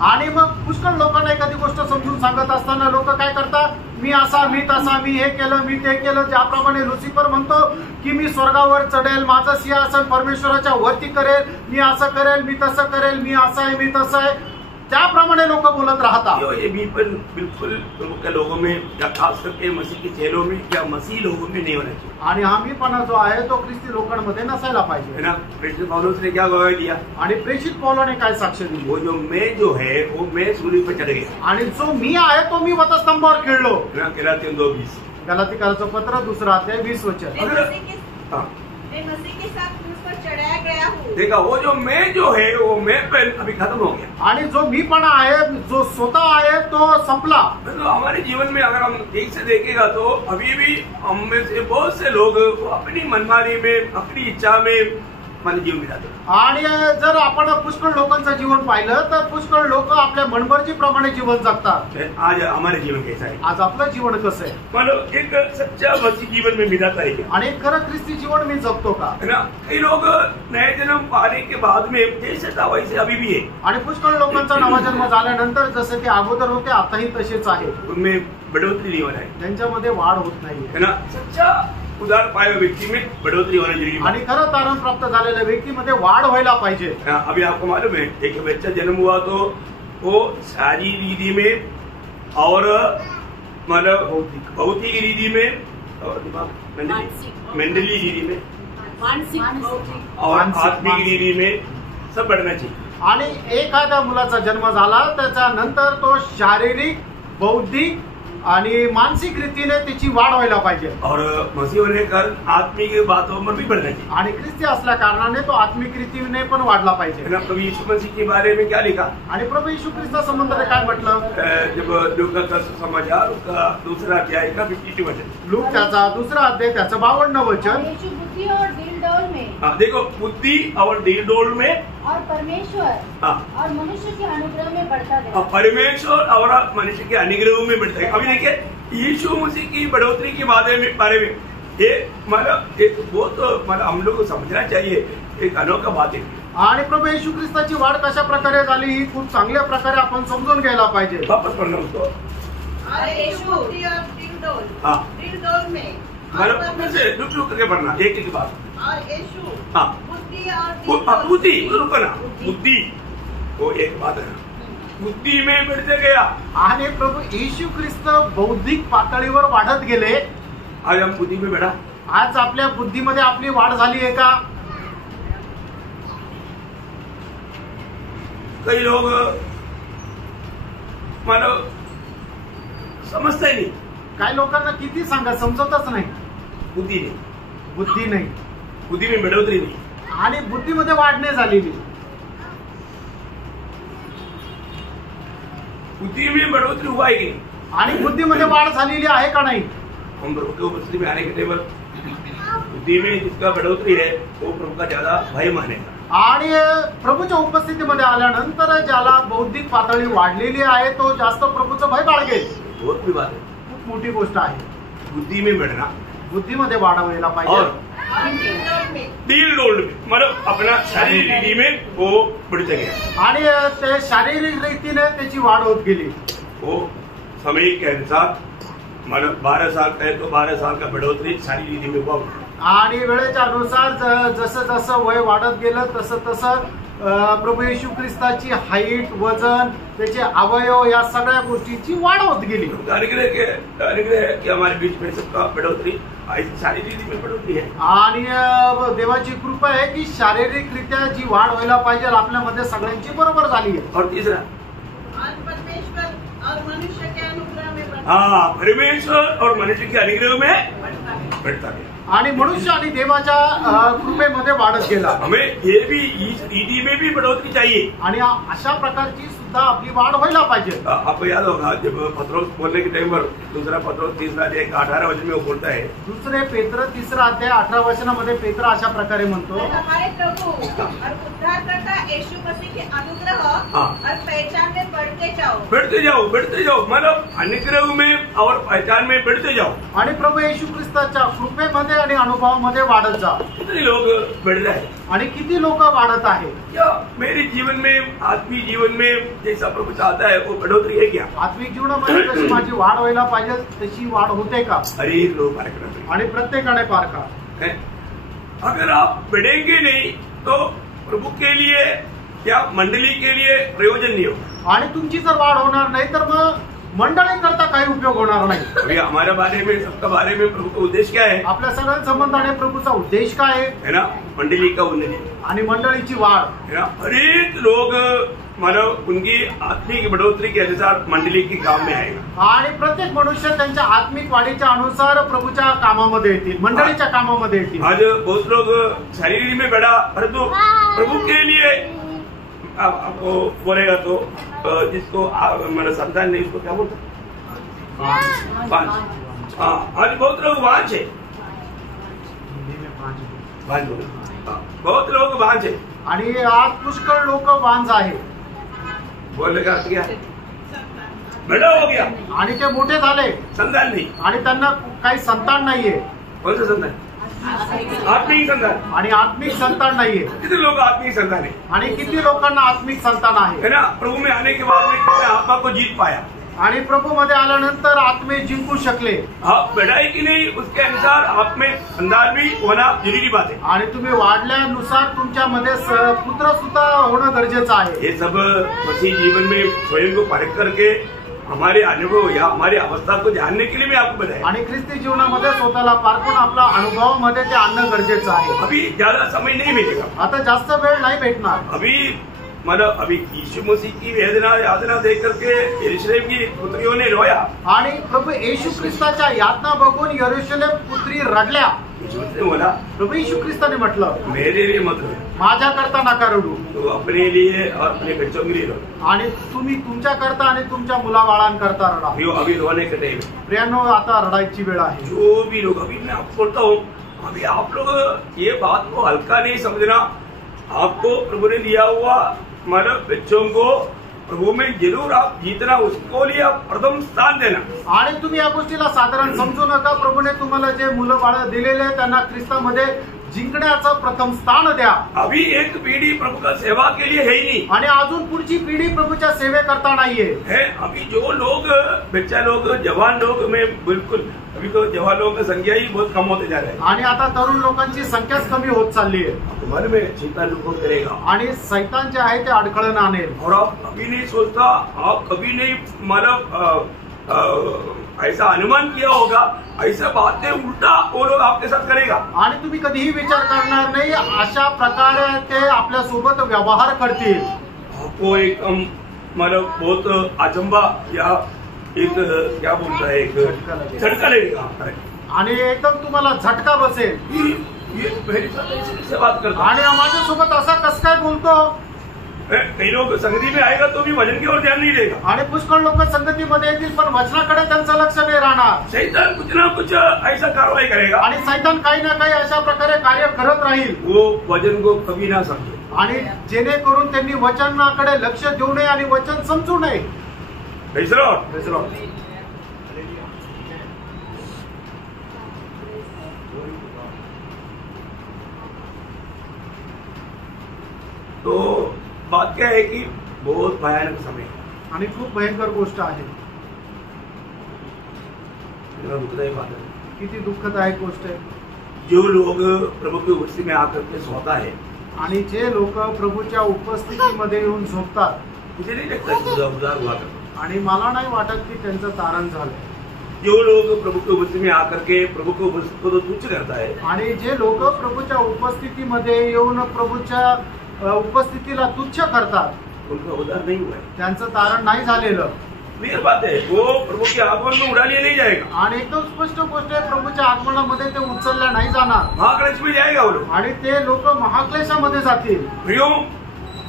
आणि मग पुष्कळ लोकांना एखादी गोष्ट समजून सांगत असताना लोक काय करतात? मी असा, मी तसा, मी हे केलं, मी ते केलं। ज्याप्रमाणे लुसिफर म्हणतो की मी स्वर्गावर चढेल, माझं सिंहासन परमेश्वराच्या वरती करेल, मी असं करेल, मी तसं करेल, मी असं आहे, मी तसं आहे, त्याप्रमाणे लोक बोलत राहतात। ये भी बिल्कुल प्रभु के लोगों में, या खास करके मसीह के चेलों में या मसीह लोगों में नहीं होना चाहिए। आणि आम्हीपणा जो आहे तो ख्रिस्ती लोकांमध्ये नसायला पाहिजे, है ना? प्रेषित पौलुस ने क्या गवाही दिया? आणि प्रेषित पौलाने काय साक्ष दिली? वो जो है वो मैं सूली पर चढ़ गया, आणि जो मी आहे तो मी वधस्तंभावर खेळलो। गलातियन 2:20। गलातिकाचं पत्र 2 अध्याय 20 वचन। मैं मसीह के साथ क्रूस पर चढ़ाया गया हूँ। देखा, वो जो है वो मैं अभी खत्म हो गया, आणि जो मीपणा आहे, जो स्वतः आहे तो संपला। तो हमारे जीवन में अगर हम ठीक से देखेगा तो अभी भी हम में से बहुत से लोग अपनी मनमानी में, अपनी इच्छा में मन जीवन बिताते हैं। आणि जर आपण पुष्कळ लोकांचं जीवन पाहिलं तर पुष्कळ लोक आपल्या मनमर्जीप्रमाणे जीवन जगतात। आज हमारे जीवन कैसा है? आज आपलं जीवन कसं आहे? मतलब एक सच्चा मसीह जीवन में बिताता है क्या? आणि खरं ख्रिस्ती जीवन मी जगतो का? है ना? कई लोग नए जन्म पाने के बाद में जैसे था वैसे अभी भी है, आणि पुष्कळ लोकांचा नवा जन्म झाल्यानंतर जसे ते अगोदर होते आताही तसेच आहे। उनमें बढ़ोतरी नहीं हो रहा है, त्यांच्यामध्ये वाढ होत नाही है ना? सच्चा उदार पाए हुए व्यक्ति में बढ़ोतरी होना जरूरी है। आणि खरं तारण प्राप्त झालेल्या व्यक्तीमध्ये वाढ व्हायला पाहिजे। अभी आपको मालूम है, एक बच्चा जन्म हुआ तो वो शारीरिक रीति में और मतलब भौतिक रीति में और मेंटली रीति में और आत्मिक रीति में सब बढ़ना चाहिए। आणि एखाद्या मुलाचा जन्म झाला त्याच्यानंतर तो शारीरिक, बौद्धिक आणि मानसिक रीतीने त्याची वाढ व्हायला पाहिजे और मसीह होने के कारण आत्मिक बातों में भी बढ़ना चाहिए। आणि ख्रिस्ती असल्या कारणाने तो आत्मिक रीतीने पण वाढला पाहिजे। है ना? प्रभु यीशु मसीह के बारे में क्या लिखा? आणि प्रभू येशू ख्रिस्ता संबंधाने काय म्हटलं? जब लूका का समाचार उसका दूसरा अध्याय का 52 वचन, लूक त्याचा दुसरा अध्याय त्याचं 52 वचन। यीशु बुद्धि और दिलडोल में, हाँ देखो, बुद्धि और दिलडोल में और परमेश्वर हाँ और मनुष्य के अनुग्रह में बढ़ता गया। परमेश्वर और मनुष्य के अनुग्रह में बढ़ता है। अभी देखिए यीशु मसीह की बढ़ोतरी के बारे में ये मतलब एक बहुत मतलब हम लोग को समझना चाहिए, एक अनोखा बात है। आणि प्रभू येशू ख्रिस्ताची वाढ कशा प्रकारे झाली ही खूप चांगल्या प्रकारे आपण समजून घ्यायला पाहिजे। वापस पढ़ना उसको। और यीशु बुद्धि और दिलडोल, हाँ। दिलडोल में मतलब फिर से रुक करके पढ़ना एक एक बात। और यीशु हाँ। बुद्धि और बुद्धि रुको ना, बुद्धि वो एक बात है, बुद्धि में बढ़ते गया। आणि प्रभू येशू ख्रिस्त बौद्धिक पातळीवर वाढत गेले। आज हम बुद्धि में बढ़ा, आज आपल्या बुद्धीमध्ये आपली वाढ झाली आहे का? कई लोग मानो समझते ही नहीं, काही लोकांना किती सांगा समजतच नाही, बुद्धि नहीं, बुद्धी नाही बुद्धि में बढ़ोतरी नहीं। आणि बुद्धीमध्ये वाढ नाही झालेली। बुद्धि में बढ़ोतरी हुआ है कि नहीं? आणि बुद्धीमध्ये वाढ झालेली आहे का नाही? हम प्रभु के उपस्थिति में आने के टेबल बुद्धि में जिसका बढ़ोतरी है वो प्रभु का ज्यादा भय मानेगा। आणि प्रभूच्या उपस्थितीमध्ये आल्यानंतर ज्याला बौद्धिक पातळी वाढलेली आहे तो जास्त प्रभूचं भय बाळगेल। बहुत बड़ी बात है, खूप मोठी गोष्ट आहे। बुद्धि में बढ़ना बुद्धीमध्ये वाढ व्हायला और पाहिजे। दिलडोल में दिल डोल में मतलब अपना शारीरिक रीति में वो बढ़ते गया। आणि ते शारीरिक रीतीने त्याची वाढ होत गेली। वो समय के अनुसार मतलब 12 साल का है तो 12 साल का बढ़ोतरी शारीरिक रीति में हुआ। आणि वेळेच्या अनुसार जसं जसं वय वाढत गेलं तसं तसं प्रभू येशू ख्रिस्ताची हाईट, वजन, त्याचे अवयव या सगळ्या गोष्टीची वाढ होत गेली। अनुग्रह के हमारे बीच में सबका बढ़ोतरी शारीरिक रीति में बढ़ोतरी है। आणि देवाची कृपा आहे की शारीरिकरित्या जी वाढ व्हायला पाहिजे आपल्यामध्ये सगळ्यांची बरोबर झाली आहे। और तीसरा और परमेश्वर और मनुष्य के अनुग्रह में बढ़ता हाँ परमेश्वर और मनुष्य के अनुग्रह में है। बढ़ता गया। आणि मनुष्य आणि देवाच्या कृपेमध्ये वाढत गेला। हमें ये भी इस रीति में भी बढ़ोतरी चाहिए। आणि अशा प्रकारची सुद्धा आपली वाढ व्हायला पाहिजे। आपको याद होगा जब पत्रोस बोलने के टाइम पर दूसरा पत्रोस 3 अध्याय 18 वचन में वो बोलता है, दुसरे पेत्र 3 अध्याय 18 वचनामध्ये पेत्र अशा प्रकारे म्हणतो, और हमारे प्रभु और उद्धारकर्ता यीशु मसीह के अनुग्रह हाँ। और पहचान में बढ़ते जाओ। बढ़ते जाओ मतलब अनुग्रह में और पहचान में बढ़ते जाओ। आणि प्रभू येशू ख्रिस्ताच्या कृपेमध्ये आणि अनुभवामध्ये वाढत जा। कितने लोग बढ़ रहे हैं? आणि किती लोक वाढत आहे? क्या मेरे जीवन में आत्मिक जीवन में जैसा प्रभु चाहता है वो बढ़ोतरी है क्या? आत्मिक जीवनामध्ये जशी माझी वाढ व्हायला पाहिजे तशी वाढ होते का? हर एक लोग पार करते आणि प्रत्येकाने पार का? हैं? अगर आप बढ़ेंगे नहीं तो प्रभु के लिए या मंडली के लिए प्रयोजन नहीं होगा। आणि तुमची जर वाढ होणार नाही तर मग मंडळी करता काही उपयोग होणार नाही। अभी हमारे बारे में सबका बारे में प्रभु का उद्देश्य क्या है? आपल्या सगळ्या संबंधाने प्रभूचा उद्देश काय है ना? मंडली का उन्नति आणि मंडळीची वाढ। है ना? हर एक लोग मानव उनकी आत्मिक बढ़ोतरी के अनुसार मंडली के काम में आएगा। आणि प्रत्येक मनुष्य त्यांच्या आत्मिक वाढीच्या अनुसार प्रभूच्या कामामध्ये येतील, मंडळीच्या कामामध्ये येतील। आज बहुत लोग शारीरिक में बढ़ा परंतु प्रभु के लिए आपको बोलेगा तो जिसको मेरा संतान नहीं उसको क्या बोलते? पांच। हाँ आज बहुत लोग वांच है, बहुत लोग वांच है। आणि आज पुष्कळ लोक वांझ आहे। बोलने का अर्थ क्या है? बड़ा हो गया आणि ते मोठे झाले संतान नहीं। आणि त्यांना काही संतान नाहीये। कौन सा संतान? आत्मिक संतान। आणि आत्मिक संतान नाहीये। कितने लोग आत्मिक संतान है? आणि किती लोकांना आत्मिक संतान आहे? है ना? प्रभु में आने के बाद में कितने आत्मा को जीत पाया? आणि प्रभू मध्ये आल्यानंतर आत्मे जिंकू शकले। आप बढ़ाई की नहीं उसके अनुसार आप में संतान भी होना जरूरी बात है। आणि तुम्ही वाढल्यानुसार तुमच्यामध्ये पुत्र सुद्धा होणं गरजेचं आहे। ये सब मसीह जीवन में स्वयं को परख करके हमारे अनुभव या हमारी अवस्था को जानने के लिए मैं आपको बताया। आणि ख्रिस्ती जीवनामध्ये स्वतःला पारखून आपला अनुभवामध्ये ते आणणं गरजेचं आहे। अभी ज्यादा समय नहीं मिलेगा। आता जास्त वेळ नाही भेटणार। अभी मतलब अभी यीशु मसीह की वेदना यातना देख करके यरूशलेम की पुत्रियों ने रोया। आणि प्रभू येशू ख्रिस्ताच्या यातना बघून यरूशलेम पुत्री रडल्या। यीशु मसीह ने बोला, प्रभू येशू ख्रिस्ताने म्हटलं, मेरे लिए मत रो, माझ्याकरता नका रडू, तो अपने लिए और अपने बच्चों के लिए रो। आणि तुम्ही तुमच्याकरता आणि तुमच्या मुलाबाळांकरता रडा। अभी अभी रोने का टाइम है। प्रियांनो, आता रडायची वेळ आहे। जो भी लोग, अभी मैं आपको बोलता हूँ, अभी आप लोग ये बात को हल्का नहीं समझना। आपको प्रभु ने दिया हुआ मतलब बच्चों को प्रभु में जरूर आप जीतना, उसको लिए आप प्रथम स्थान देना। आणि तुम्ही या गोष्टीला साधारण समजू नका। प्रभूने तुम्हाला जे मुलं बाळ दिलेले त्यांना ख्रिस्तामध्ये जिंकण्याचं प्रथम स्थान द्या। अभी एक पीढ़ी प्रभु का सेवा के लिए है ही नहीं, आणि अजून पुढची पिढी प्रभूच्या सेवेकरता नाहीये है। अभी जो लोग बच्चा लोग जवान लोग में बिल्कुल, अभी तो जवान लोगों की संख्या ही बहुत कम होते जा रहे हैं। आणि आता तरुण लोकांची संख्याच कमी होत चालली आहे। मन में चिंता लोगों करेगा आणि सैतान जे आहे ते अडखळण आणेल। और आप कभी नहीं सोचता, आप कभी नहीं मतलब ऐसा अनुमान किया होगा, ऐसा बातें उल्टा वो लोग आपके साथ करेगा। आणि तुम्ही कधीही विचार करणार नाही अशा प्रकारे ते आपल्या सोबत व्यवहार करतील। आपको एक मतलब बहुत अचंबा या एक क्या बोलता है, एक झटका लगेगा आणि एकदम तुम्हाला झटका बसेल। ये मेरे साथ ऐसे बात करता आणि माझ्यासोबत असा कस काय बोलतो। कई लोग संगति में आएगा तो भी भजन की ओर ध्यान नहीं देगा। आणि पुष्कळ लोक संगतीमध्ये येतील पण वचनाकडे त्यांचं लक्ष नाही राहणार। शैतान कुछ ना कुछ ऐसा कार्रवाई करेगा आणि सैतान काही ना काही अशा प्रकारे कार्य करत राहील। वो वचन को कभी ना समझे, आणि जेणेकरून त्यांनी वचनाकडे लक्ष देऊ नये आणि वचन समजू नये। Praise the Lord. तो बात क्या है कि बहुत भयानक समय है, आणि खूप भयंकर गोष्ट आहे। दुखदायी बात है। किती दुःखदायक गोष्ट आहे। जो लोग प्रभु की उपस्थिति में आकर के सोता है, आणि जे लोक प्रभूच्या उपस्थितीमध्ये येऊन झोपतात, मुझे नहीं लगता कि उदार हुआ करता। आणि मला नाही वाटत की त्यांचं तारण झालंय। जो लोग प्रभु की उपस्थिति में आकर के प्रभु को उपस्थिति को तुच्छ करता है, आणि जे लोक प्रभूच्या उपस्थितीमध्ये येऊन प्रभूच्या उपस्थितीला तुच्छ करतात, उनका उद्धार नहीं हुआ है। त्यांचं तारण नाही झालेलं। क्लियर बात है, वो प्रभु के आगमन में उड़ा लिया नहीं जाएगा। आणि एकदम स्पष्ट गोष्ट आहे, प्रभूच्या आगमनामध्ये ते उचलल्या नाही जाणार। महाक्लेश में जाएगा वो लोग। आणि ते लोक महाक्लेशामध्ये जातील। प्रियो,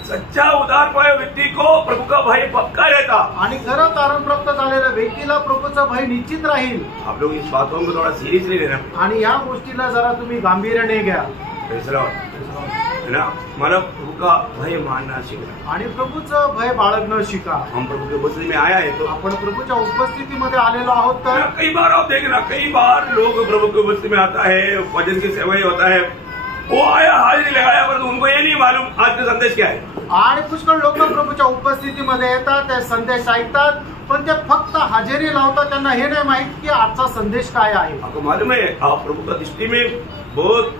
सच्चा उद्धार पाए व्यक्ति को प्रभु का भय पक्का रहता। आणि खरं तारण प्राप्त झालेल्या व्यक्तीला प्रभूचा भय निश्चित राहील। आप लोग इस बातों को थोड़ा सीरियसली लेना, आणि या गोष्टीला जरा तुम्ही गांभीर्याने घ्या। Praise the Lord. है ना, हमारा प्रभु का भय मानना सीखना। आणि प्रभूचं भय बाळगणं शिका। हम प्रभु की उपस्थिति में आया है तो आपण प्रभूच्या उपस्थितीमध्ये आलेलो आहोत तर कई बार आप देखना, कई बार लोग प्रभु की उपस्थिति में आता है, भजन की सेवा ही होता है, वो आया हाजिरी लगाया, पर उनको ये नहीं मालूम आज का संदेश क्या है। आणि पुष्कळ लोक प्रभूच्या उपस्थितीमध्ये येतात, ते संदेश ऐकतात, पण ते फक्त हजेरी लावतात। त्यांना हे नाही माहित की आजचा संदेश काय आहे। आपको मालूम है, आप प्रभु का दृष्टि में बहुत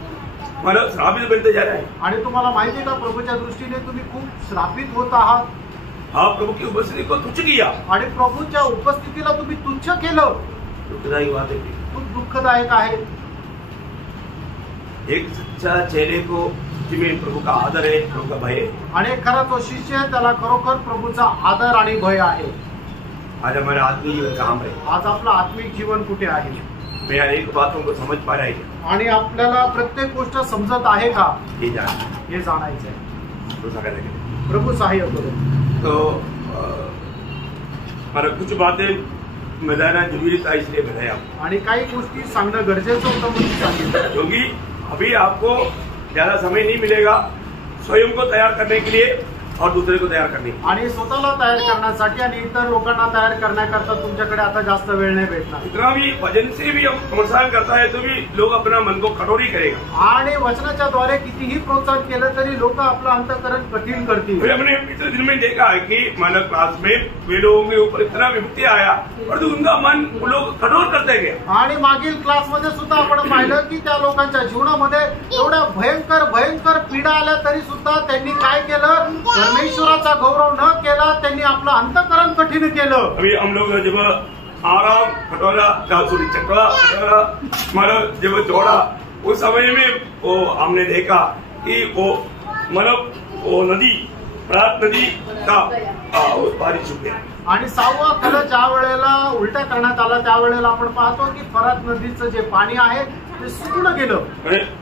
मतलब श्रापित बनते जा रहे हैं। आणि तुम्हाला माहिती आहे का, प्रभूच्या दृष्टीने तुम्ही खूप श्रापित होत आहात। आप प्रभु की उपस्थिति को तुच्छ किया, आणि प्रभूच्या उपस्थितीला तुम्ही तुच्छ केलं। दुखदायी बात है। खूप दुःखदायक आहे। एक सच्चा चेले को जिसमें प्रभु का आदर है, प्रभु का भय है। आणि खरा तो शिष्य आहे, त्याला खरोखर प्रभूचा आदर आणि भय आहे। आज हमारा आत्मिक जीवन कहाँ है? आज आपलं आत्मिक जीवन कुठे आहे? मैं अनेक बातों को समझ पा रहा है, आणि आपल्याला प्रत्येक गोष्ट समजत आहे का, ये जान हे जाणायचं आहे। तो सका लगे प्रभू सहाय्य करो। तो हमारा कुछ बातें बताना जरूरी था, इसलिए बताया। आणि काही गोष्टी सांगणं गरजेचं होतं म्हणून सांगितलं। क्योंकि अभी आपको ज्यादा समय नहीं मिलेगा स्वयं को तैयार करने के लिए और दूसरे को तैयार करने के लिए। आणि स्वतःला तयार करण्यासाठी आणि इतर लोकांना तयार करण्याकरता तुमच्याकडे आता जास्त वेळ नाही भेटणार। इतना भी भजन से भी हम प्रोत्साहन करता है तो भी लोग अपना मन को कठोर ही करेगा। आणि वचनाच्या द्वारे कितीही प्रोत्साहन केलं तरी लोक आपलं अंतःकरण कठीण करतील। फिर हमने पिछले दिन में देखा है कि मानव क्लास में वे लोगों के ऊपर इतना विमुक्ति आया, परंतु उनका मन वो लोग कठोर करते गए। आणि मागील क्लासमध्ये सुद्धा आपण पाहिलं की त्या लोकांच्या जीवनामध्ये एवढ्या भयंकर भयंकर पीडा आल्या तरी सुद्धा त्यांनी काय केलं, परमेश्वराचा गौरव न केला, त्यांनी आपलं अंतःकरण कठीण केलं। अभी हम लोग जब आराम खटोला सॉरी चकवा खटोला मतलब जब जोड़ा उस समय में वो हमने देखा कि वो मतलब वो नदी फरात नदी का उस बारिश हो गया। आणि 6वा खल ज्या वेळेला उलटा करण्यात आला त्यावेळेला आपण पाहतो की फरात नदीचं जे पाणी आहे ते सुकून गेलं।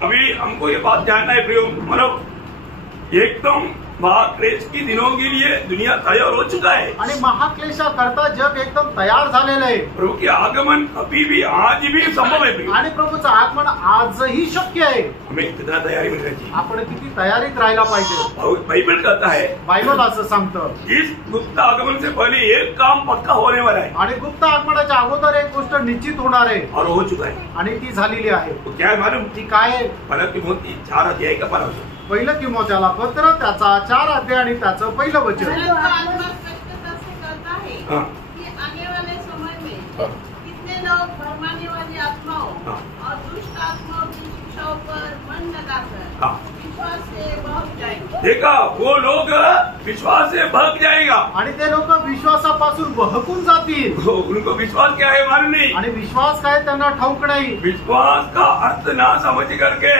अभी हमको ये बात जानना है प्रियो, मतलब एकदम महाक्लेश की दिनों के लिए दुनिया तैयार हो चुका है आणि महाक्लेशा करता जग एकदम तयार झालेलं आहे। प्रभु के आगमन अभी भी आज भी संभव है प्रियो। आणि प्रभूचं आगमन आजही शक्य आहे। हमें कितना तैयारी में रहना चाहिए, आपण किती तयारीत राहायला पाहिजे। और बाइबल कहता है बायबल असं सांगतं इस गुप्त आगमन से पहले एक काम पक्का होने वाला है आणि गुप्त आगमनाच्या अगोदर एक गोष्ट निश्चित होणार आहे और हो चुका है। आणि ती झालेली आहे। तो क्या है मालूम? ती काय आहे? फलक तिमोथी 4 अध्याय का 12 पहिलं तिमोथेला पत्र त्याचा 4 अध्याय आणि त्याचं पहिलं वचन। परंतु आत्मा स्पष्टता से कहता है हाँ। कि आने वाले समय में हाँ। कितने लोग भरमाने वाली आत्माओं हाँ। और दुष्ट आत्माओं की शिक्षाओं पर मन लगाकर हाँ। विश्वास से बहक जाएंगे। देखा, वो लोग विश्वास से भाग जाएगा आणि ते लोक विश्वासापासून बहकून जातील। उनको विश्वास क्या है मालूम नहीं, आणि विश्वास काय त्यांना ठाऊक नाही। विश्वास का अर्थ ना समझ करके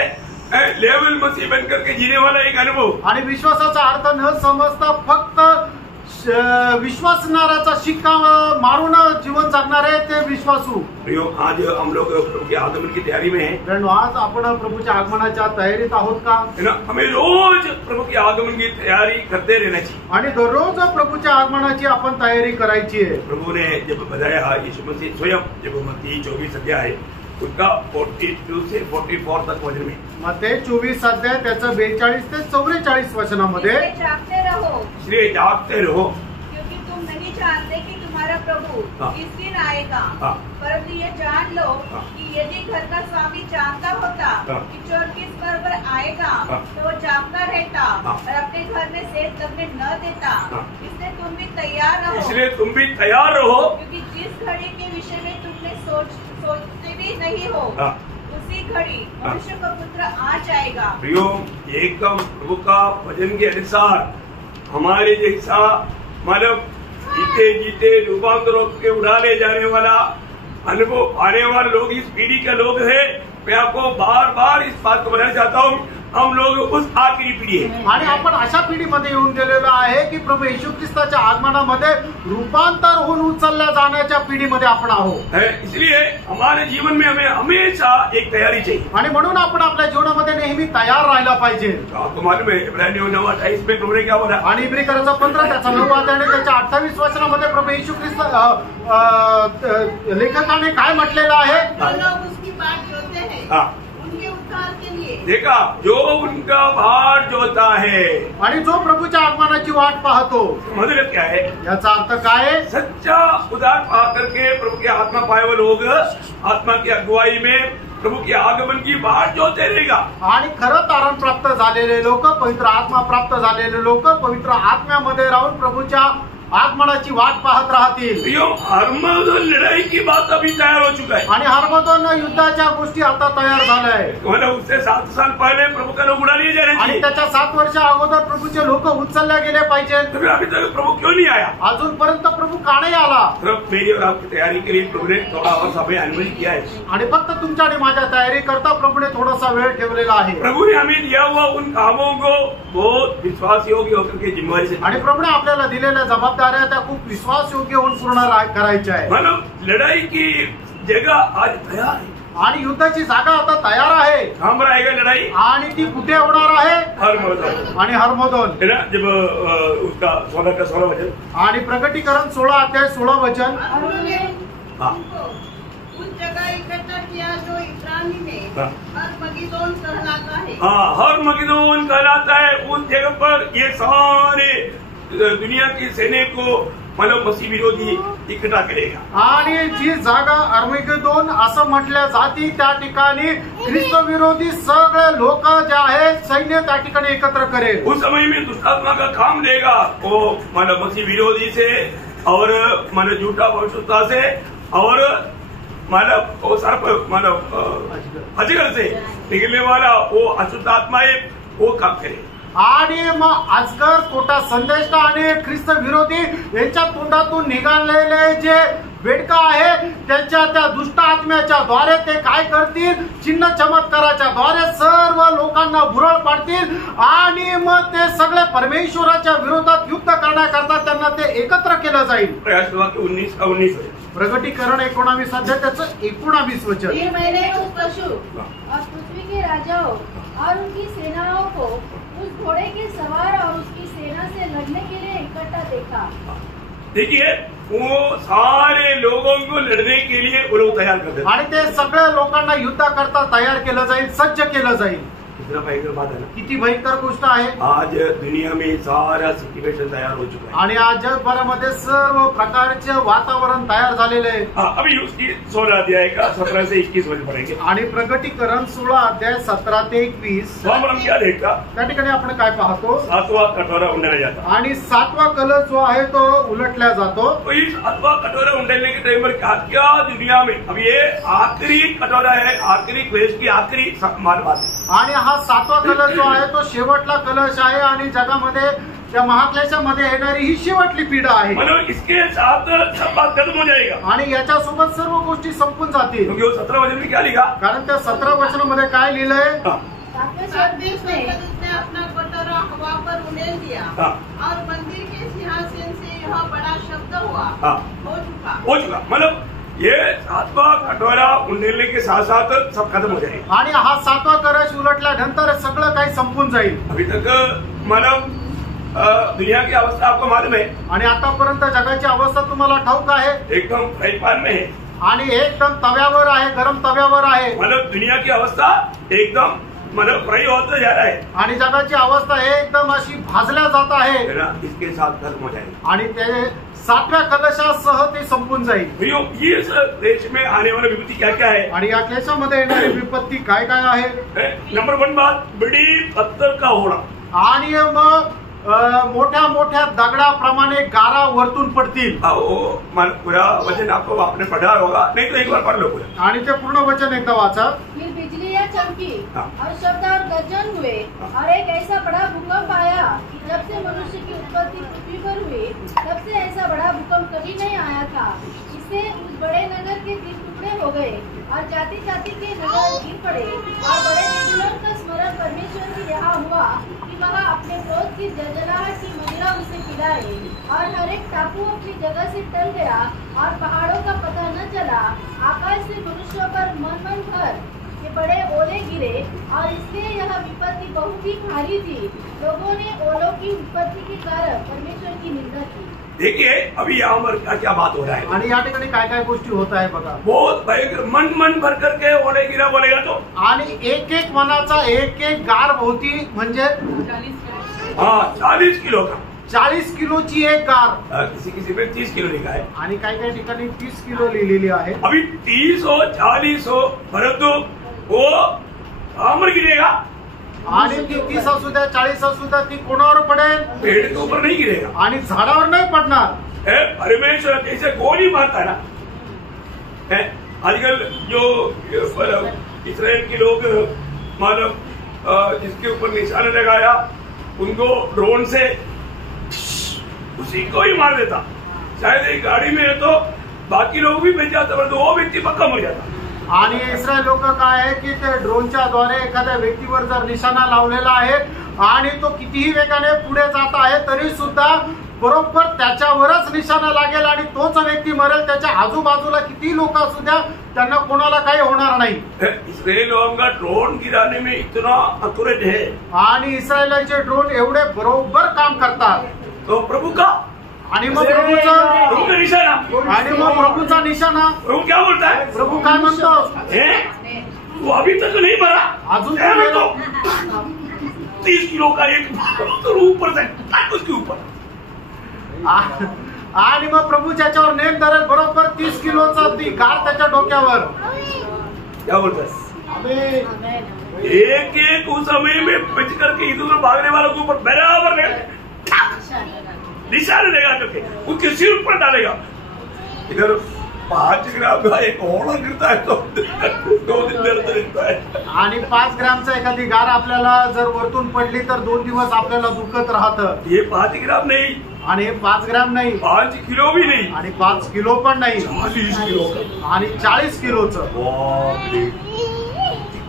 लेवल मसीह बन करके जीने वाला एक अनुभव। आणि विश्वासाचा अर्थ न समजता फक्त विश्वासणाराचा शिक्का मारून जीवन जगणारे ते विश्वासू। प्रियो, आज हम लोग प्रभु के आगमन की तैयारी में हैं, कारण आज आपण प्रभूच्या आगमनाच्या तयारीत आहोत का? है ना? हमें रोज प्रभु के आगमन की तैयारी करते रहना चाहिए। आणि दररोज प्रभूच्या आगमनाची आपण तयारी करायची आहे। प्रभु ने जब बताया, यीशु मसीह स्वयं जब मत्ती 24 अध्याय उसका 42 से 44 तक वचन में, मत्ती 24 अध्याय त्याचं 42 ते 44 वचनामध्ये, इसलिए जागते रहो इसलिए जागते रहो क्योंकि तुम नहीं जानते कि तुम्हारा प्रभु हाँ। किस दिन आएगा। हाँ। परंतु ये जान लो हाँ। कि यदि घर का स्वामी जानता होता हाँ। कि चोर किस पर आएगा हाँ। तो वो जागता रहता हाँ। और अपने घर में सेठ लगने न देता। हाँ। इसलिए तुम भी तैयार रहो, इसलिए तुम भी तैयार रहो। क्योंकि जिस घड़ी के विषय में तुमने सोचते भी नहीं हो हाँ। उसी घड़ी मनुष्य का पुत्र आ जाएगा। प्रियो, एकदम प्रभु का वचन के अनुसार हमारे जैसा मतलब जीते जीते रूपांतरों के उड़ा ले जाने वाला अनुभव आने वाले लोग इस पीढ़ी के लोग हैं। मैं आपको बार बार इस बात को बताना चाहता हूँ, हम लोग उस आखिरी पिढी आहे। आणि आपण अशा पिढीमध्ये येऊन गेलेलो आहे की प्रभू येशू ख्रिस्ताच्या आगमनामध्ये रूपांतर होऊन उचलल्या जाण्याच्या पिढीमध्ये आपण आहोत। इसलिए हमारे जीवन में हमें हमेशा एक तैयारी चाहिए आणि म्हणून आपण आपल्या जीवनामध्ये नेहमी तयार राहायला पाहिजे। आपको मालूम है इब्रानियों 9:28 में प्रभु ने क्या बोला? आणि इब्रिकरांचा 15 त्याचा 9 अध्याय आणि त्याच्या 28 वचनामध्ये प्रभू येशू ख्रिस्त लेखकाने काय म्हटलेलं आहे? जो लोग उसकी बाट जोते हैं हाँ। उनके उद्धार के लिए देखा, जो उनका भार जोता है, आणि जो प्रभूच्या आगमनाची वाट पाहतो। मतलब क्या है? याचा अर्थ काय आहे? सच्चा उदार पा करके प्रभु के आत्मा पाए हुए लोग आत्मा की अगुवाई में प्रभु के आगमन की बाट जोते रहेगा। आणि खरं तारण प्राप्त झालेले लोक, पवित्र आत्मा प्राप्त झालेले लोक पवित्र आत्म्यामध्ये राहून प्रभूच्या आगमनाची वाट पाहत राहतील। हरमगदोन लड़ाई की बात अभी तैयार हो चुका है आणि हरमगदोन युद्धाच्या गोष्टी आता तयार झाल्या आहे। मतलब उससे 7 साल पहले प्रभु का लोग उड़ा लिए जा रहे आणि थे। त्याच्या 7 वर्ष अगोदर प्रभूचे लोक उचलल्या गेले पाहिजे। तो अभी तक प्रभु क्यों नहीं आया? अजूनपर्यंत प्रभू का नाही आला? सिर्फ मेरी और आपकी तैयारी के लिए प्रभु ने थोड़ा और समय अनुमति किया है। आणि फक्त तुमच्या आणि माझ्या तयारी करता प्रभूने थोडासा वेळ ठेवलेला आहे। प्रभु ने हमें दिया हुआ उन कामों को बहुत विश्वास योग्य होकर के जिम्मेवारी से, आणि प्रभूने आपल्याला दिलेल्या जबाबदाऱ्या त्या खूप विश्वास योग्य होऊन पूर्ण करायच्या आहे। मतलब लड़ाई की जगह आज तैयार है। आणि युद्धाची जागा आता तयार आहे। कहाँ पर आएगा लड़ाई? आणि ती कुठे होणार आहे? हरमगदोन। आणि हरमगदोन है ना? जब उसका 16 का 16 वचन, आणि प्रकटीकरण 16 अध्याय 16 वचन। उन्होंने हाँ। उनको उस जगह इकट्ठा किया जो इब्रानी में हाँ। हरमगदोन कहलाता है। हाँ, हरमगदोन कहलाता है। उस जगह पर ये सारे दुनिया की सेने को मतलब मसीह विरोधी इकट्ठा करेगा। आणि जी जागा अर्मेगेदोन असं म्हटल्या जाती त्या ठिकाणी ख्रिस्त विरोधी सगळे लोक जे आहेत सैन्य त्या ठिकाणी एकत्र करेल। उस समय में दुष्टात्मा का काम देगा वो मतलब मसीह विरोधी से और मतलब झूठा भविष्यवक्ता से और मतलब वो सर्प मतलब अजगर से निकलने वाला वो अशुद्ध आत्माएं वो काम करे। आणि मग अजगर खोटा संदेश आणि ख्रिस्त विरोधी यांच्या तोंडातून निघालेले जे बेडका आहे त्यांच्या त्या दुष्ट आत्म्याच्या द्वारे ते काय करतील, चिन्ह चमत्काराच्या द्वारे सर्व लोकांना भुरळ पाडतील आणि मग ते सगळे परमेश्वराच्या विरोधात युद्ध करण्याकरता त्यांना ते एकत्र केलं जाईल. प्रयास हुआ कि 19 का 19 है. प्रगटीकरण 19 अध्याय त्याचं 19 वचन. फिर मैंने उस पशु और पृथ्वी के राजाओं और उनकी सेनाओं को उस घोड़े के सवार और उसकी सेना से लड़ने के लिए इकट्ठा देखा. देखिए वो सारे लोगों को लड़ने के लिए वो लोग तैयार करते आणि ते सगळ्या लोकांना युद्धाकरता तयार केलं जाईल, सज्ज केलं जाईल. कितना भयंकर बात है ना. किती भयंकर गोष्ट आहे. आज दुनिया में सारा सिचुएशन तैयार हो चुका है. आणि आज जगभरामध्ये सर्व प्रकारचे वातावरण तयार झालेले आहे. अभी उसकी 16 अध्याय का 17 से 21 वचन पढ़ेंगे. आणि प्रगटीकरण 16 अध्याय 17 ते 21 वहाँ पर हम क्या देखता, त्या ठिकाणी आपण काय पाहतो, 7वां कटोरा उंडेला जाता. आणि 7वा कलश जो आहे तो उलटला जातो. तो इस 7वां कटोरा उंडेलने के टाइम पर क्या क्या दुनिया में अब ये आखिरी कटोरा है, आखिरी क्लेश की आखिरी बात है. आणि हा 7वा कलश जो आहे तो शेवटला कलश आहे आणि जगामध्ये त्या महाक्लेशामध्ये येणारी ही शेवटली पिढा आहे. मतलब इसके साथ सब बात खत्म हो जाएगा. आणि याच्यासोबत सर्व गोष्टी संपून जातील. क्योंकि वो 17 वचन में क्या लिखा, कारण त्या 17 वचनामध्ये काय लिहिलंय, सातवें सातवें स्वर्गदूत ने स्वर्गदूत ने अपना कटोरा हवा पर उड़ेल दिया हाँ. और मंदिर के सिंहासन से यह बड़ा शब्द हुआ, हाँ. हो चुका. मतलब ये 7वां कटोरा उंडेलने के साथ साथ सब खत्म हो जाएगा. आणि हा 7वा कलश उलटल्यानंतर सगळं काही संपून जाईल. अभी तक मतलब दुनिया की अवस्था आपको मालूम है, आणि आतापर्यंत जगाची अवस्था तुम्हाला ठाऊक आहे. एकदम फ्राई पैन में है. आणि एकदम तव्यावर आहे, गरम तव्यावर आहे. मतलब दुनिया की अवस्था एकदम मतलब फ्राई होता जा रहा है. आणि जगाची अवस्था एकदम अशी भाजल्या जात आहे. है ना, इसके साथ खत्म हो जाएगा. आणि ते 7व्या कलशासह ते संपून जाईल. भैया ये इस देश में आने वाला विपत्ति क्या क्या है. आणि या क्लेशामध्ये येणारी विपत्ती काय काय आहे. नंबर 1 बात, बड़ी पत्थर का होना. आणि मग मोठ्या मोठ्या दगडाप्रमाणे गारा वरतून पडतील. पूरा वचन आपको आपने पढ़ा होगा, नहीं तो एक बार पढ़ लो पूरा. आणि ते पूर्ण वचन एकदा वाचा. फिर बिजलियां चमकी हाँ. और शब्द और गर्जन हुए और एक ऐसा बड़ा भूकंप आया कि जब से मनुष्य की उत्पत्ति पृथ्वी पर हुई तब से ऐसा बड़ा भूकंप कभी नहीं आया था. इससे उस बड़े नगर के 3 टुकड़े हो गए और जाति जाति के नगर गिर पड़े और बड़े बेबीलोन का स्मरण परमेश्वर से यहाँ हुआ कि वह अपने क्रोध की जलजलाहट की मदिरा उसे पिलाए. और हर एक टापू अपनी जगह से टल गया और पहाड़ों का पता न चला. आकाश से मनुष्यों पर मन भर ये बड़े ओले गिरे और इसलिए यह विपत्ति बहुत ही भारी थी. लोगों ने ओलों की उत्पत्ति के कारण परमेश्वर की निंदा की. देखिए अभी यहाँ पर क्या क्या बात हो रहा है. आणि या ठिकाणी काय काय गोष्टी होत आहे बघा. बहुत भयंकर मन भर करके ओले गिरा बोलेगा तो. आणि एक एक मनाचा एक एक गार भोवती म्हणजे 40 किलो का. 40 किलोची एक गार. किसी में 30 किलो लिखा है. आणि काही काही ठिकाणी 30 किलो लिहिलेली आहे. अभी 30 हो 40 हो परंतु वो आमर गिरेगा. आणि ती 30 असू द्या 40 असू द्या ती कोणावर पडेल, पेड़ के ऊपर नहीं गिरेगा. आणि झाडावर नाही पडणार. परमेश्वर कैसे गोली मारता है ना. आजकल जो इसराइल के लोग मतलब जिसके ऊपर निशाना लगाया उनको ड्रोन से उसी को ही मार देता. शायद एक गाड़ी में है तो बाकी लोग भी बच जाता, परंतु वो व्यक्ति पक्का मर जाता. आणि इस्रायल लोक काय आहे की ते ड्रोनच्या द्वारे एखाद्या व्यक्तीवर जर निशाणा लावलेला आहे आणि तो कितीही वेगाने पुढे जात आहे तरी सुद्धा बरोबर त्याच्यावरच निशाणा लागेल आणि तोच व्यक्ती मरेल. त्याच्या आजूबाजूला किती लोक असू द्या त्यांना कोणाला काही होणार नाही. इसराइल लोगों का ड्रोन गिराने में इतना अक्यूरेट है. आणि इस्रायलाचे ड्रोन एवढे बरोबर काम करतात. तो प्रभु का आणि मग प्रभूचा निशाना. आणि मग प्रभूचा निशाणा. प्रभु क्या बोलता है. प्रभू काय म्हणतो, वो अभी तक नहीं मरा. अजून तो 30 किलो का एक तो ऊपर से उसके ऊपर. आणि मग प्रभू ज्याच्यावर नेम धरेल बरोबर 30 किलोचा ती गार त्याच्या डोक्यावर. क्या बोलता है. एक एक उस समय में बच करके इधर उधर भागने वालों के ऊपर बराबर निशान लेगा करके उसके सिर पर डालेगा. इधर 5 ग्राम का एक ओला गिरता है तो 2 दिन दर्द रहता है. आणि 5 ग्रामचा एखादी गार आपल्याला जर वरतून पडली तर 2 दिवस आपल्याला दुखत राहतं. ये 5 ग्राम नहीं आणि हे 5 ग्रॅम नाही, 5 किलो भी नहीं, आणि 5 किलो पण नाही, 40 किलो आणि 40 किलोचं, बाप रे,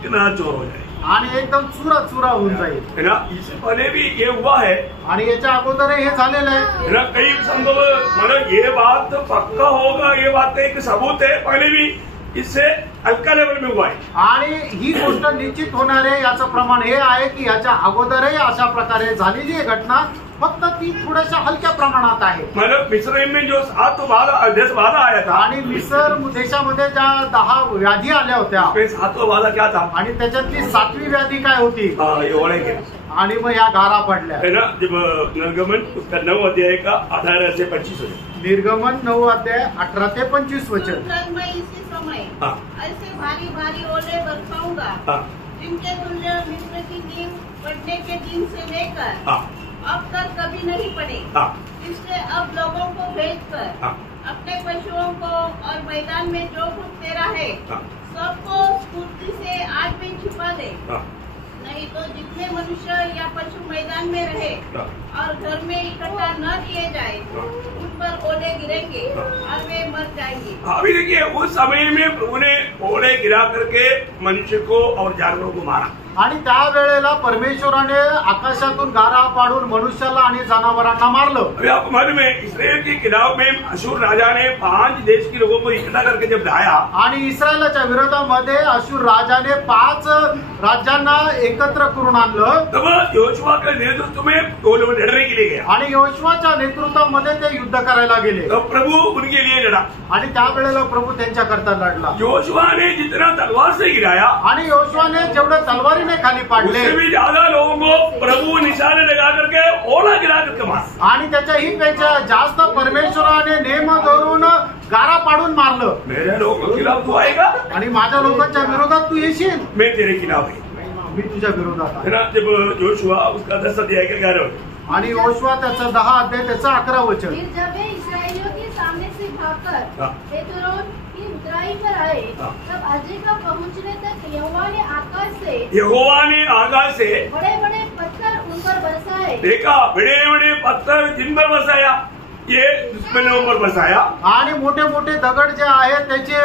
कितना चोर हो जाए आणि एकदम चुरा चुरा होऊन जाईल. है ना. इससे पहले भी ये हुआ है आणि याच्या अगोदर हे झालेलं आहे. है ना. कई संभव मतलब ये बात पक्का होगा, ये बात एक सबूत है, पहले भी इससे हल्का लेवल में हुआ है. आणि ही गोष्ट निश्चित होणार आहे याचं प्रमाण हे आहे की याच्या अगोदरही अशा प्रकारे झालेली ही घटना, फक्त ती थोड्याशा हलक्या प्रमाणात आहे. मतलब मिस्र में जो 7 वादा आया था, आणि मिसर देशामध्ये ज्या 10 व्याधी आल्या होत्या, उसमें 7वां वादा क्या था? आणि त्याच्यातली 7वी व्याधी काय होती? ये ओढ़ेंगे, आणि मग या गारा पडल्या. है ना. जब निर्गमन उसका 9 अध्याय का 18 से 25 वचन. निर्गमन 9 अध्याय 18 ते 25 वचन. तुरंत मैं इसी समय हाँ. ऐसे भारी भारी ओले बरसाऊंगा हाँ. जिनके तुल्य मिस्र की नींव पड़ने के दिन से लेकर हाँ. अब तक कभी नहीं पड़े. हाँ. इसलिए अब लोगों को भेजकर हाँ. अपने पशुओं को और मैदान में जो कुछ तेरा है हाँ. सबको स्फूर्ति से आग में छिपा दे. हाँ. नहीं तो जितने मनुष्य या पशु मैदान में रहे हाँ. और घर में इकट्ठा न किए जाए हाँ. उन पर ओले गिरेंगे हाँ. और वे मर जाएंगे. अभी देखिए, उस समय में प्रभु ने ओले गिरा करके मनुष्य को और जानवरों को मारा. आणि त्यावेळेला परमेश्वराने आकाशातून गारा पाडून मनुष्याला आणि जनावरांना मारलं. अभी आपको मालूम है, इसराइल के खिलाफ में अशूर राजा ने 5 देश के लोगों को इकट्ठा करके जब लाया, आणि इस्रायलाच्या विरोधामध्ये अशूर राजाने 5 राज्यांना एकत्र करून आणलं. तब योशुआ के नेतृत्व में वो लोग लड़ने के लिए गया. आणि योशुआच्या नेतृत्वामध्ये ते युद्ध करायला गेले. तो प्रभु उनके लिए लड़ा. आणि त्यावेळेला प्रभू त्यांच्याकरता लढला. योशुआ ने जितना तलवार से गिराया, आणि योशुआने जेवढं तलवारीने खाली पाडले, उससे भी ज्यादा लोगों को प्रभु निशाने लगा करके ओला गिरा करके मारा. आणि त्याच्याही पेक्षा जास्त परमेश्वराने नेम धरून गारा पाडून मारलं. मेरे लोगों के खिलाफ तू आएगा, आणि माझ्या लोकांच्या विरोधात तू येशील, मैं तेरे खिलाफ है. मी तुझ्या विरोधात है आहे. ना. जब योशुआ उसका 10 अध्याय का 11 आणि योशुआ त्याचं 10 अध्याय त्याचं 11 वचन. फिर जब वे इसराइलियों के सामने से भागकर हाँ. हेत्रोन की उतराई पर आए, हाँ. तब अज़ेका पहुंचने तक यहोवा ने आकाश से यहोवा ने आकाश से बड़े बड़े पत्थर उन पर बरसाए. देखा, बड़े बड़े पत्थर जिन पर बरसाया, ये दुश्मनों पर बरसाया. आणि मोठे मोठे दगड जे आहेत त्याचे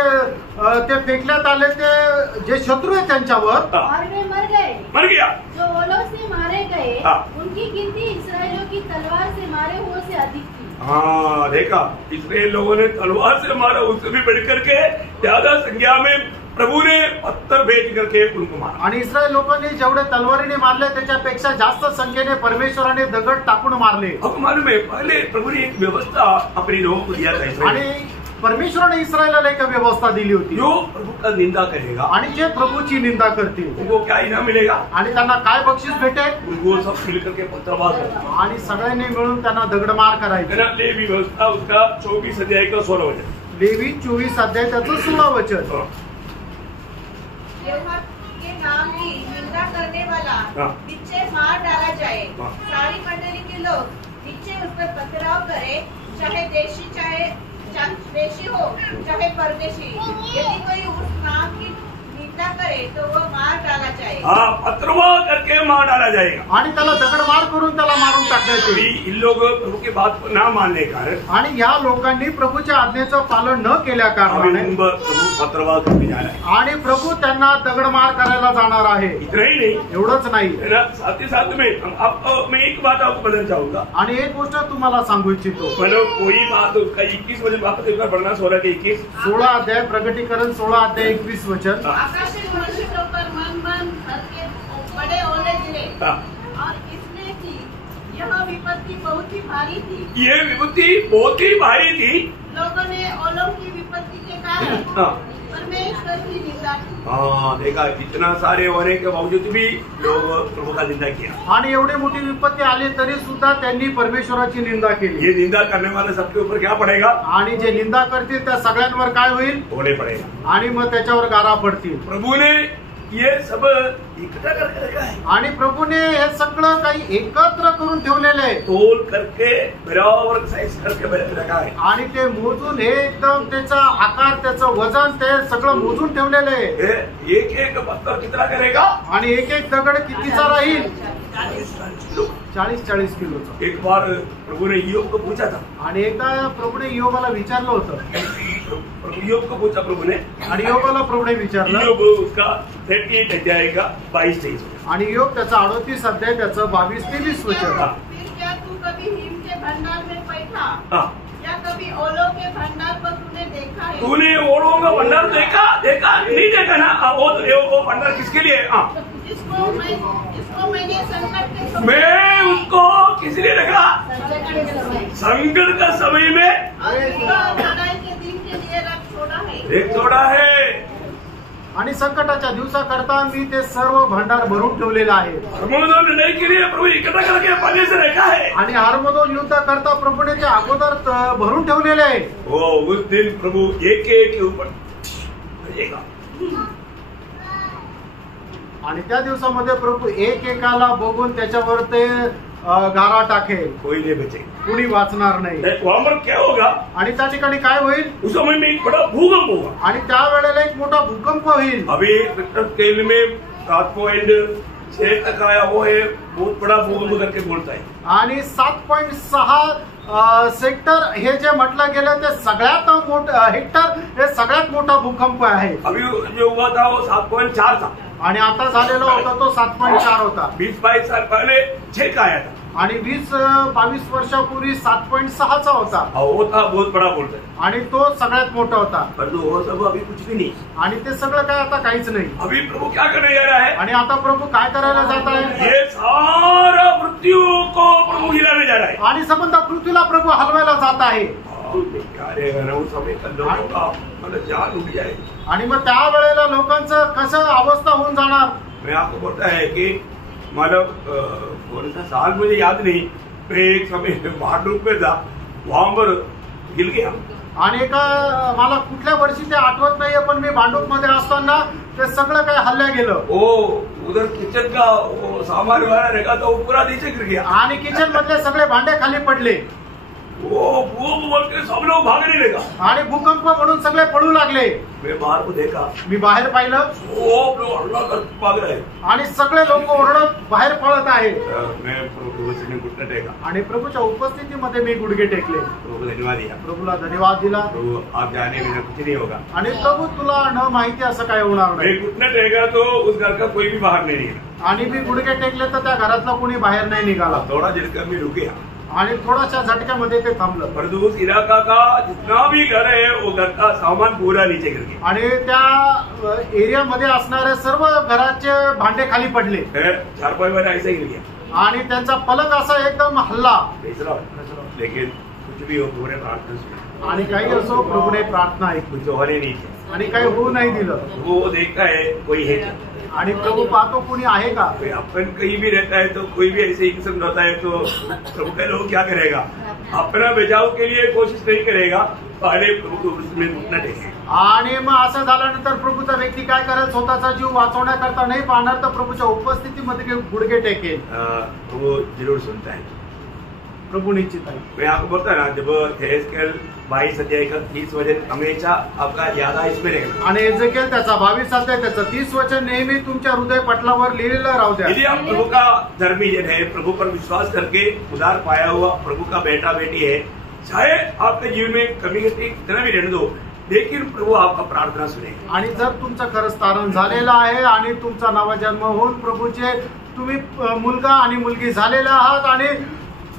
ते फेकण्यात आले, ते जे शत्रू आहेत त्यांच्यावर, हाँ. और वे मर गए. मर गया. जो ओलों से मारे गए हाँ. उनकी गिनती इसराइलियों की तलवार से मारे हुए से अधिक थी. हाँ, देखा, इसराइल लोगों ने तलवार से मारा, उससे भी बढ़ करके ज्यादा संख्या में प्रभु ने पत्थर भेज करके उनको मारा. आणि इस्रायल लोकांनी जेवढे तलवारीने मारले त्याच्यापेक्षा जास्त संख्येने परमेश्वराने दगड टाकून मारले. आपको मालूम है, पहले प्रभु ने एक व्यवस्था अपने लोगों को दिया था. इसराइल आणि परमेश्वराने इस्रायलाला एक व्यवस्था दिली होती. जो प्रभु का निंदा करेगा, आणि जे प्रभूची निंदा करतील उनको क्या इनाम मिलेगा? आणि त्यांना काय बक्षीस भेटेल? उनको सब मिल करके पत्थरबाज करना. आणि सगळ्यांनी मिळून त्यांना दगडमार है करायची. ना. लेवी व्यवस्था उसका 24 अध्याय का 16 वचन. लेवी 24 अध्याय त्याचं 16 वचन. हाँ. यहोवा के नाम की निंदा करने वाला हाँ. नीचे मार डाला जाए. हाँ. सारी मंडली के लोग नीचे उस पर पथराव करे, चाहे देशी हो चाहे परदेशी. यदि कोई उस नाम की निंदा करे तो वह मार डाला जाए. हाँ, पत्थरबाज करके मार डाला जाएगा. आणि त्याला दगडमार करून त्याला मारून टाकायचे. अभी इन लोग प्रभु की बात को ना मानने का कारण आणि या लोकांनी प्रभूच्या आज्ञेचं पालन न केल्या कारणाने अभी प्रभु पत्थरबाज करके जा रहा है. आणि प्रभू त्यांना दगडमार करायला जाणार आहे. इतना ही नहीं, एवढंच नाही. है ना. साथ ही साथ में मैं एक बात आपको बताना चाहूंगा. आणि एक गोष्ट तुम्हाला सांगू इच्छितो. मतलब कोई बात उसका 21 वचन वापस एक बार पढ़ना, 16 के 21. 16 अध्याय प्रकटीकरण 16 अध्याय 21 वचन. आकाशीय मनुष्यों पर मन भर के बड़े ओले गिरे हाँ. और इसने की यह विपत्ति बहुत ही भारी थी. ये विपत्ति बहुत ही भारी थी. लोगों ने ओलों की विपत्ति के कारण हाँ. परमेश्वर की निंदा की. हाँ, देखा, इतना सारे होने के बावजूद भी लोग प्रभु का निंदा किया. आणि एवढी मोठी विपत्ती आली तरी सुद्धा त्यांनी परमेश्वराची निंदा केली. ये निंदा करने वाले सबके ऊपर क्या पड़ेगा? आणि जे निंदा करतील त्या सगळ्यांवर काय होईल? होने पड़ेगा. आणि मग त्याच्यावर गारा पडतील. प्रभु ने ये सब इकट्ठा करके रखा है. आणि प्रभूने हे सगळं काही एकत्र करून ठेवलेलं आहे. तोल करके बराबर साइज करके रखा है. आणि ते मोजून हे एकदम त्याचा आकार त्याचं वजन ते सगळं मोजून ठेवलेलं आहे. एक एक पत्थर कितना करेगा? आणि एक एक दगड कितीचा राहील? 40 किलो. 40 किलोचं. एक बार प्रभु ने योग को पूछा था, आणि एकदा प्रभूने योगाला विचारलं होतं, योग को पूछा प्रभु ने, आणि योगाला प्रभूने विचारलं, योग उसका 38 अध्याय का 22-23, आणि योग त्याचा 38 अध्याय त्याचं 22-23 वचन. फिर क्या तू कभी हिम के भंडार में बैठा हाँ, या कभी ओलों के भंडार पर तूने देखा है? तूने ओलों का भंडार देखा नहीं देखा ना? वो भंडार किसके लिए? हाँ, जिसको मैंने संकट के समय मैं उसको किस लिए रखा? संकट का समय में और लड़ाई के दिन के लिए रख छोड़ा है. एक छोड़ा है. आणि संकटाच्या दिवसाकरता मी ते सर्व भांडार भरून ठेवलेलं आहे. हरमोदोन लढाई के लिए प्रभु इकट्ठा करके पहले से रखा है. आणि हरमोदोन युद्धाकरता प्रभूने ते अगोदर भरून ठेवलेले आहे. वो उस दिन प्रभु एक के ऊपर भेजेगा. आणि त्या दिवसामध्ये प्रभू एकेकाला बघून त्याच्यावर ते गारा टाकेल. कोई नहीं बचेगा. कुणी वाचणार नाही. वहां पर क्या होगा? आणि त्या ठिकाणी काय होईल? उस समय में एक बड़ा भूकंप होगा. आणि त्यावेळेला एक मोठा भूकंप होईल. अभी रिक्टर स्केल में 7.6 तक आया वो है, बहुत बड़ा भूकंप करके बोलता है. आणि 7.6 सेक्टर हे जे म्हटलं गेलं ते सगळ्यात मोठं हेक्टर हे सगळ्यात मोठा भूकंप आहे. अभी जो हुआ था वो 7.4 था. आणि आता झालेला होता तो 7.4 होता. 20-22 साल पहले 6 का आया था. आणि 20-22 वर्षापूर्वी 7.6चा होता. वो था बहुत बड़ा बोलता है. आणि तो सगळ्यात मोठा होता. पर वो सब अभी कुछ भी नहीं. आणि ते सगळं काय आता काहीच नाही. अभी प्रभु क्या करने जा रहा है? आणि आता प्रभू काय करायला जात आहे? ये सारा मृत्यु को प्रभु हिलाने जा रहा है. आणि संबंध पृथ्वीला प्रभू हलवायला जात आहे. अरे वो समय का लोगों का मतलब जान उठ जाए. आणि मग त्यावेळेला लोकांचं कसं अवस्था होऊन जाणार? मैं आपको बोलता है कि मतलब कौन सा साल मुझे याद नहीं, मैं एक समय भांडूप में था, वहां पर हिल गया. आणि एका मला कुठल्या वर्षी ते आठवत नाहीये, पण मी भांडूप मध्ये असताना ते सगळं काय हल्ल्या गेलं. वो उधर किचन का वो सामान वाला रखा था, वो पूरा नीचे गिर गया. आणि किचन मधले सगळे भांडे खाली पडले. वो बोल के सब लोग भागने लगा. आणि भूकंप म्हणून सगळे पळू लागले. मैं बाहर को देखा, मी बाहेर पाहिलं, वो लोग हल्ला कर भाग रहे. आणि सगळे लोक ओरडत बाहेर पळत आहे. मैं प्रभु से घुटना टेका. आणि प्रभूच्या उपस्थितीमध्ये मी गुडघे टेकले. प्रभु को धन्यवाद दिया. प्रभूला धन्यवाद दिला. प्रभु आप जाने बिना कुछ नहीं होगा. आणि प्रभू तुला न माहिती असं काय होणार मैं नाही. घुटना टेका तो उस घर का कोई भी बाहर नहीं निकला. आणि मी गुडघे टेकले तर त्या घरातला कोणी बाहेर नाही निघाला. थोड़ा झटका में रुक गया. आणि थोड्याशा झटक्यामध्ये ते थांबलं. परंतु उस इलाका का जितना भी घर है वो घर का सामान पूरा नीचे गिर गया. आणि त्या एरियामध्ये असणारे सर्व घराचे भांडे खाली पडले. 4 वाला ऐसा गिर गया. आणि त्यांचा पलंग असा एकदम हल्ला. लेकिन कुछ भी हो पूरे प्रार्थना से. आणि काही असो प्रभूने प्रार्थना ऐकली. कुछ होने नहीं किया. आणि काही होऊ नाही दिलं. वो देखता है कोई है क्या. आणि प्रभू पाहतो कोणी आहे का. कोई अपन कहीं भी रहता है तो कोई भी ऐसे इंसान रहता है तो प्रभु का लोग क्या करेगा? अपना बचाव के लिए कोशिश नहीं करेगा, पहले प्रभु को उसमें घुटना टेकेगा. आणि मग असं झाल्यानंतर प्रभूचा व्यक्ती काय करेल? स्वतःचा जीव वाचवण्याकरता नाही पाहणार, तर प्रभूच्या उपस्थितीमध्ये गुडघे टेकेल. प्रभु जरूर सुनता है. प्रभू निश्चित आहे. मैं आपको बोलता ना, जब एहेजकेल 22 अध्याय का 30 वचन हमेशा आपका याद इसमें रहेगा. आणि एजेकिएल त्याचा 22 अध्याय त्याचं 30 वचन नेहमी तुमच्या हृदय पटलावर लिहिलेलं राहू द्या. यदि आप प्रभु का धर्मी जन है, प्रभु पर विश्वास करके उधार पाया हुआ प्रभु का बेटा बेटी है, चाहे आपके जीवन में कमी घटी कितना भी रहने दो, लेकिन प्रभु आपका प्रार्थना सुनेगा. आणि जर तुमचं खरंच तारण झालेलं आहे आणि तुमचा नवा जन्म होऊन प्रभूचे तुम्ही मुलगा आणि मुलगी झालेले आहात आणि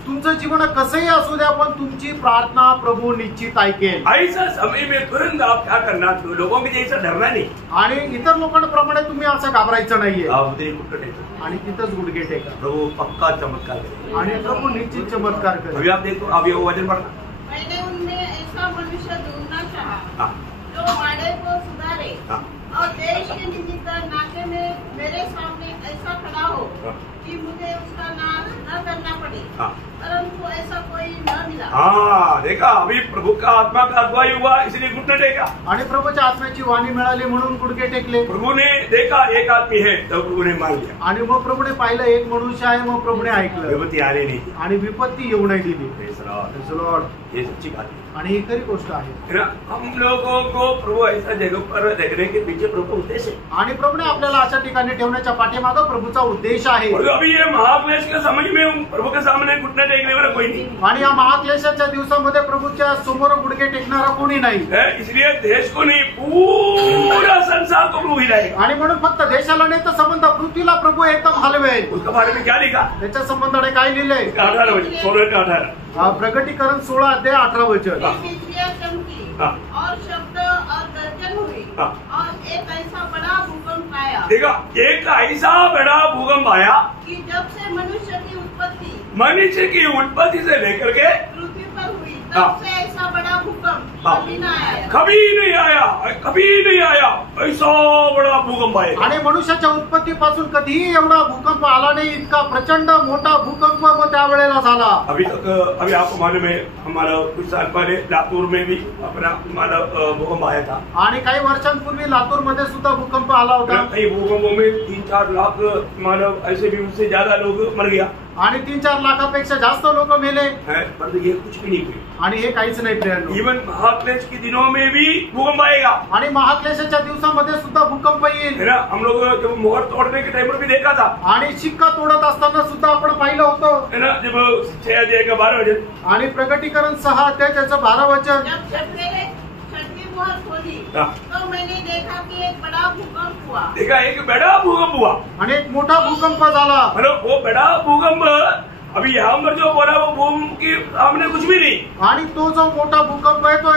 तुमचं जीवन कसंही असू द्या, पण तुमची प्रार्थना प्रभू निश्चित ऐकेल. ऐसा समय में तुरंत आप क्या करना, लोगों के जैसा डरना नहीं. आणि इतर लोकांप्रमाणे तुम्ही असं घाबरायचं नाहीये. आप उधर ही घुटना टेको. आणि तिथंच गुडघे टेका. प्रभु पक्का चमत्कार करेगा. आणि प्रभू निश्चित चमत्कार करेल. अभी आप देखो, आप ये वचन पढ़ना. मैंने उनमें ऐसा मनुष्य ढूंढना चाहा हाँ. जो वाड़े को सुधारे हाँ. और देश के निमित्त नाके में मेरे सामने ऐसा खड़ा हो हाँ. कि मुझे उसका नाश न करना पड़े. हाँ. परंतु ऐसा कोई न मिला. हाँ, देखा, अभी प्रभु का आत्मा का अगुवाई हुआ इसलिए घुटना टेका. आणि प्रभूच्या आत्म्याची वाणी मिळाली म्हणून गुडघे टेकले. प्रभु ने देखा एक आदमी है, तब प्रभु ने मान लिया. आणि मग प्रभूने पाहिलं एक मनुष्य आहे, मग प्रभूने ऐकलं. विपत्ति आने नहीं दी. आणि विपत्ती येऊ नाही दिली. Praise the Lord. Praise the Lord. ये सच्ची बात है. आणि ही खरी गोष्ट आहे. है ना? हम लोगों को प्रभु ऐसा जगह पर रखने के पीछे प्रभु उद्देश्य है. आणि प्रभूने आपल्याला अशा ठिकाणी समाधानी ठेवण्याच्या पाठीमागं प्रभूचा उद्देश आहे. और अभी ये महाक्लेश के समझ में प्रभु के सामने घुटने टेकने वाला कोई नहीं, आणि या महाक्लेशाच्या दिवसामध्ये प्रभूच्या समोर गुडघे टेकणारा कोणी नाही. इसलिए देश को नहीं पूरा संसार को प्रभु हिलाएगा. आणि म्हणून फक्त देशाला नाही तर संबंध पृथ्वीला प्रभू एकदम हलवेल. उसके बारे में क्या लिखा? त्याच्या संबंधाने काय लिहिलंय? 18 वचन 16-18. प्रकटीकरण 16:18. बिजलियां चमकी हाँ। और शब्द और गर्जन हुई हाँ। और एक ऐसा बड़ा भूकंप आया देखा, एक ऐसा बड़ा भूकंप आया कि जब से मनुष्य की उत्पत्ति से लेकर के पृथ्वी पर हुई हाँ। तब से ऐसा बड़ा भूकंप हाँ। कभी न आया. कभी नहीं आया ऐसा बड़ा भूकंप आएगा. आणि मनुष्याच्या उत्पत्तीपासून कधीही एवढा भूकंप आला नाही. इतका प्रचंड मोठा भूकंप मग त्यावेळेला झाला. अभी आपको मालूम है, हमारा कुछ साल पहले लातूर में भी हमारा भूकंप आया था. आणि काही वर्षांपूर्वी लातूर मध्ये सुद्धा भूकंप आला होता. कई भूकंपों में 3-4 लाख मानव, ऐसे भी उससे ज्यादा लोग मर गया. आणि 3-4 लाखापेक्षा जास्त लोक मेले. पर ये कुछ भी नहीं हुई. आणि हे काहीच नाही प्रियांनो. इवन महाक्लेश के दिनों में भी भूकंप आएगा. आणि महाक्लेशाच्या दिवसामध्ये सुद्धा भूकंप येईल. है ना. हम लोग जब मोहर तोड़ने के टाइम पर भी देखा था. आणि शिक्का तोडत असताना सुद्धा आपण पाहिलं होतं. है ना. जब 6:12 आणि प्रकटीकरण 6:12. जब छठी मोहर खोली हाँ। तो मैंने देखा कि एक बड़ा भूकंप हुआ. देखा, एक बड़ा भूकंप हुआ. आणि एक मोठा भूकंप झाला. मतलब वो बड़ा भूकंप अभी यहाँ पर जो बोला वो भूकंप के सामने कुछ भी नहीं. आणि तो जो मोठा भूकंप आहे तो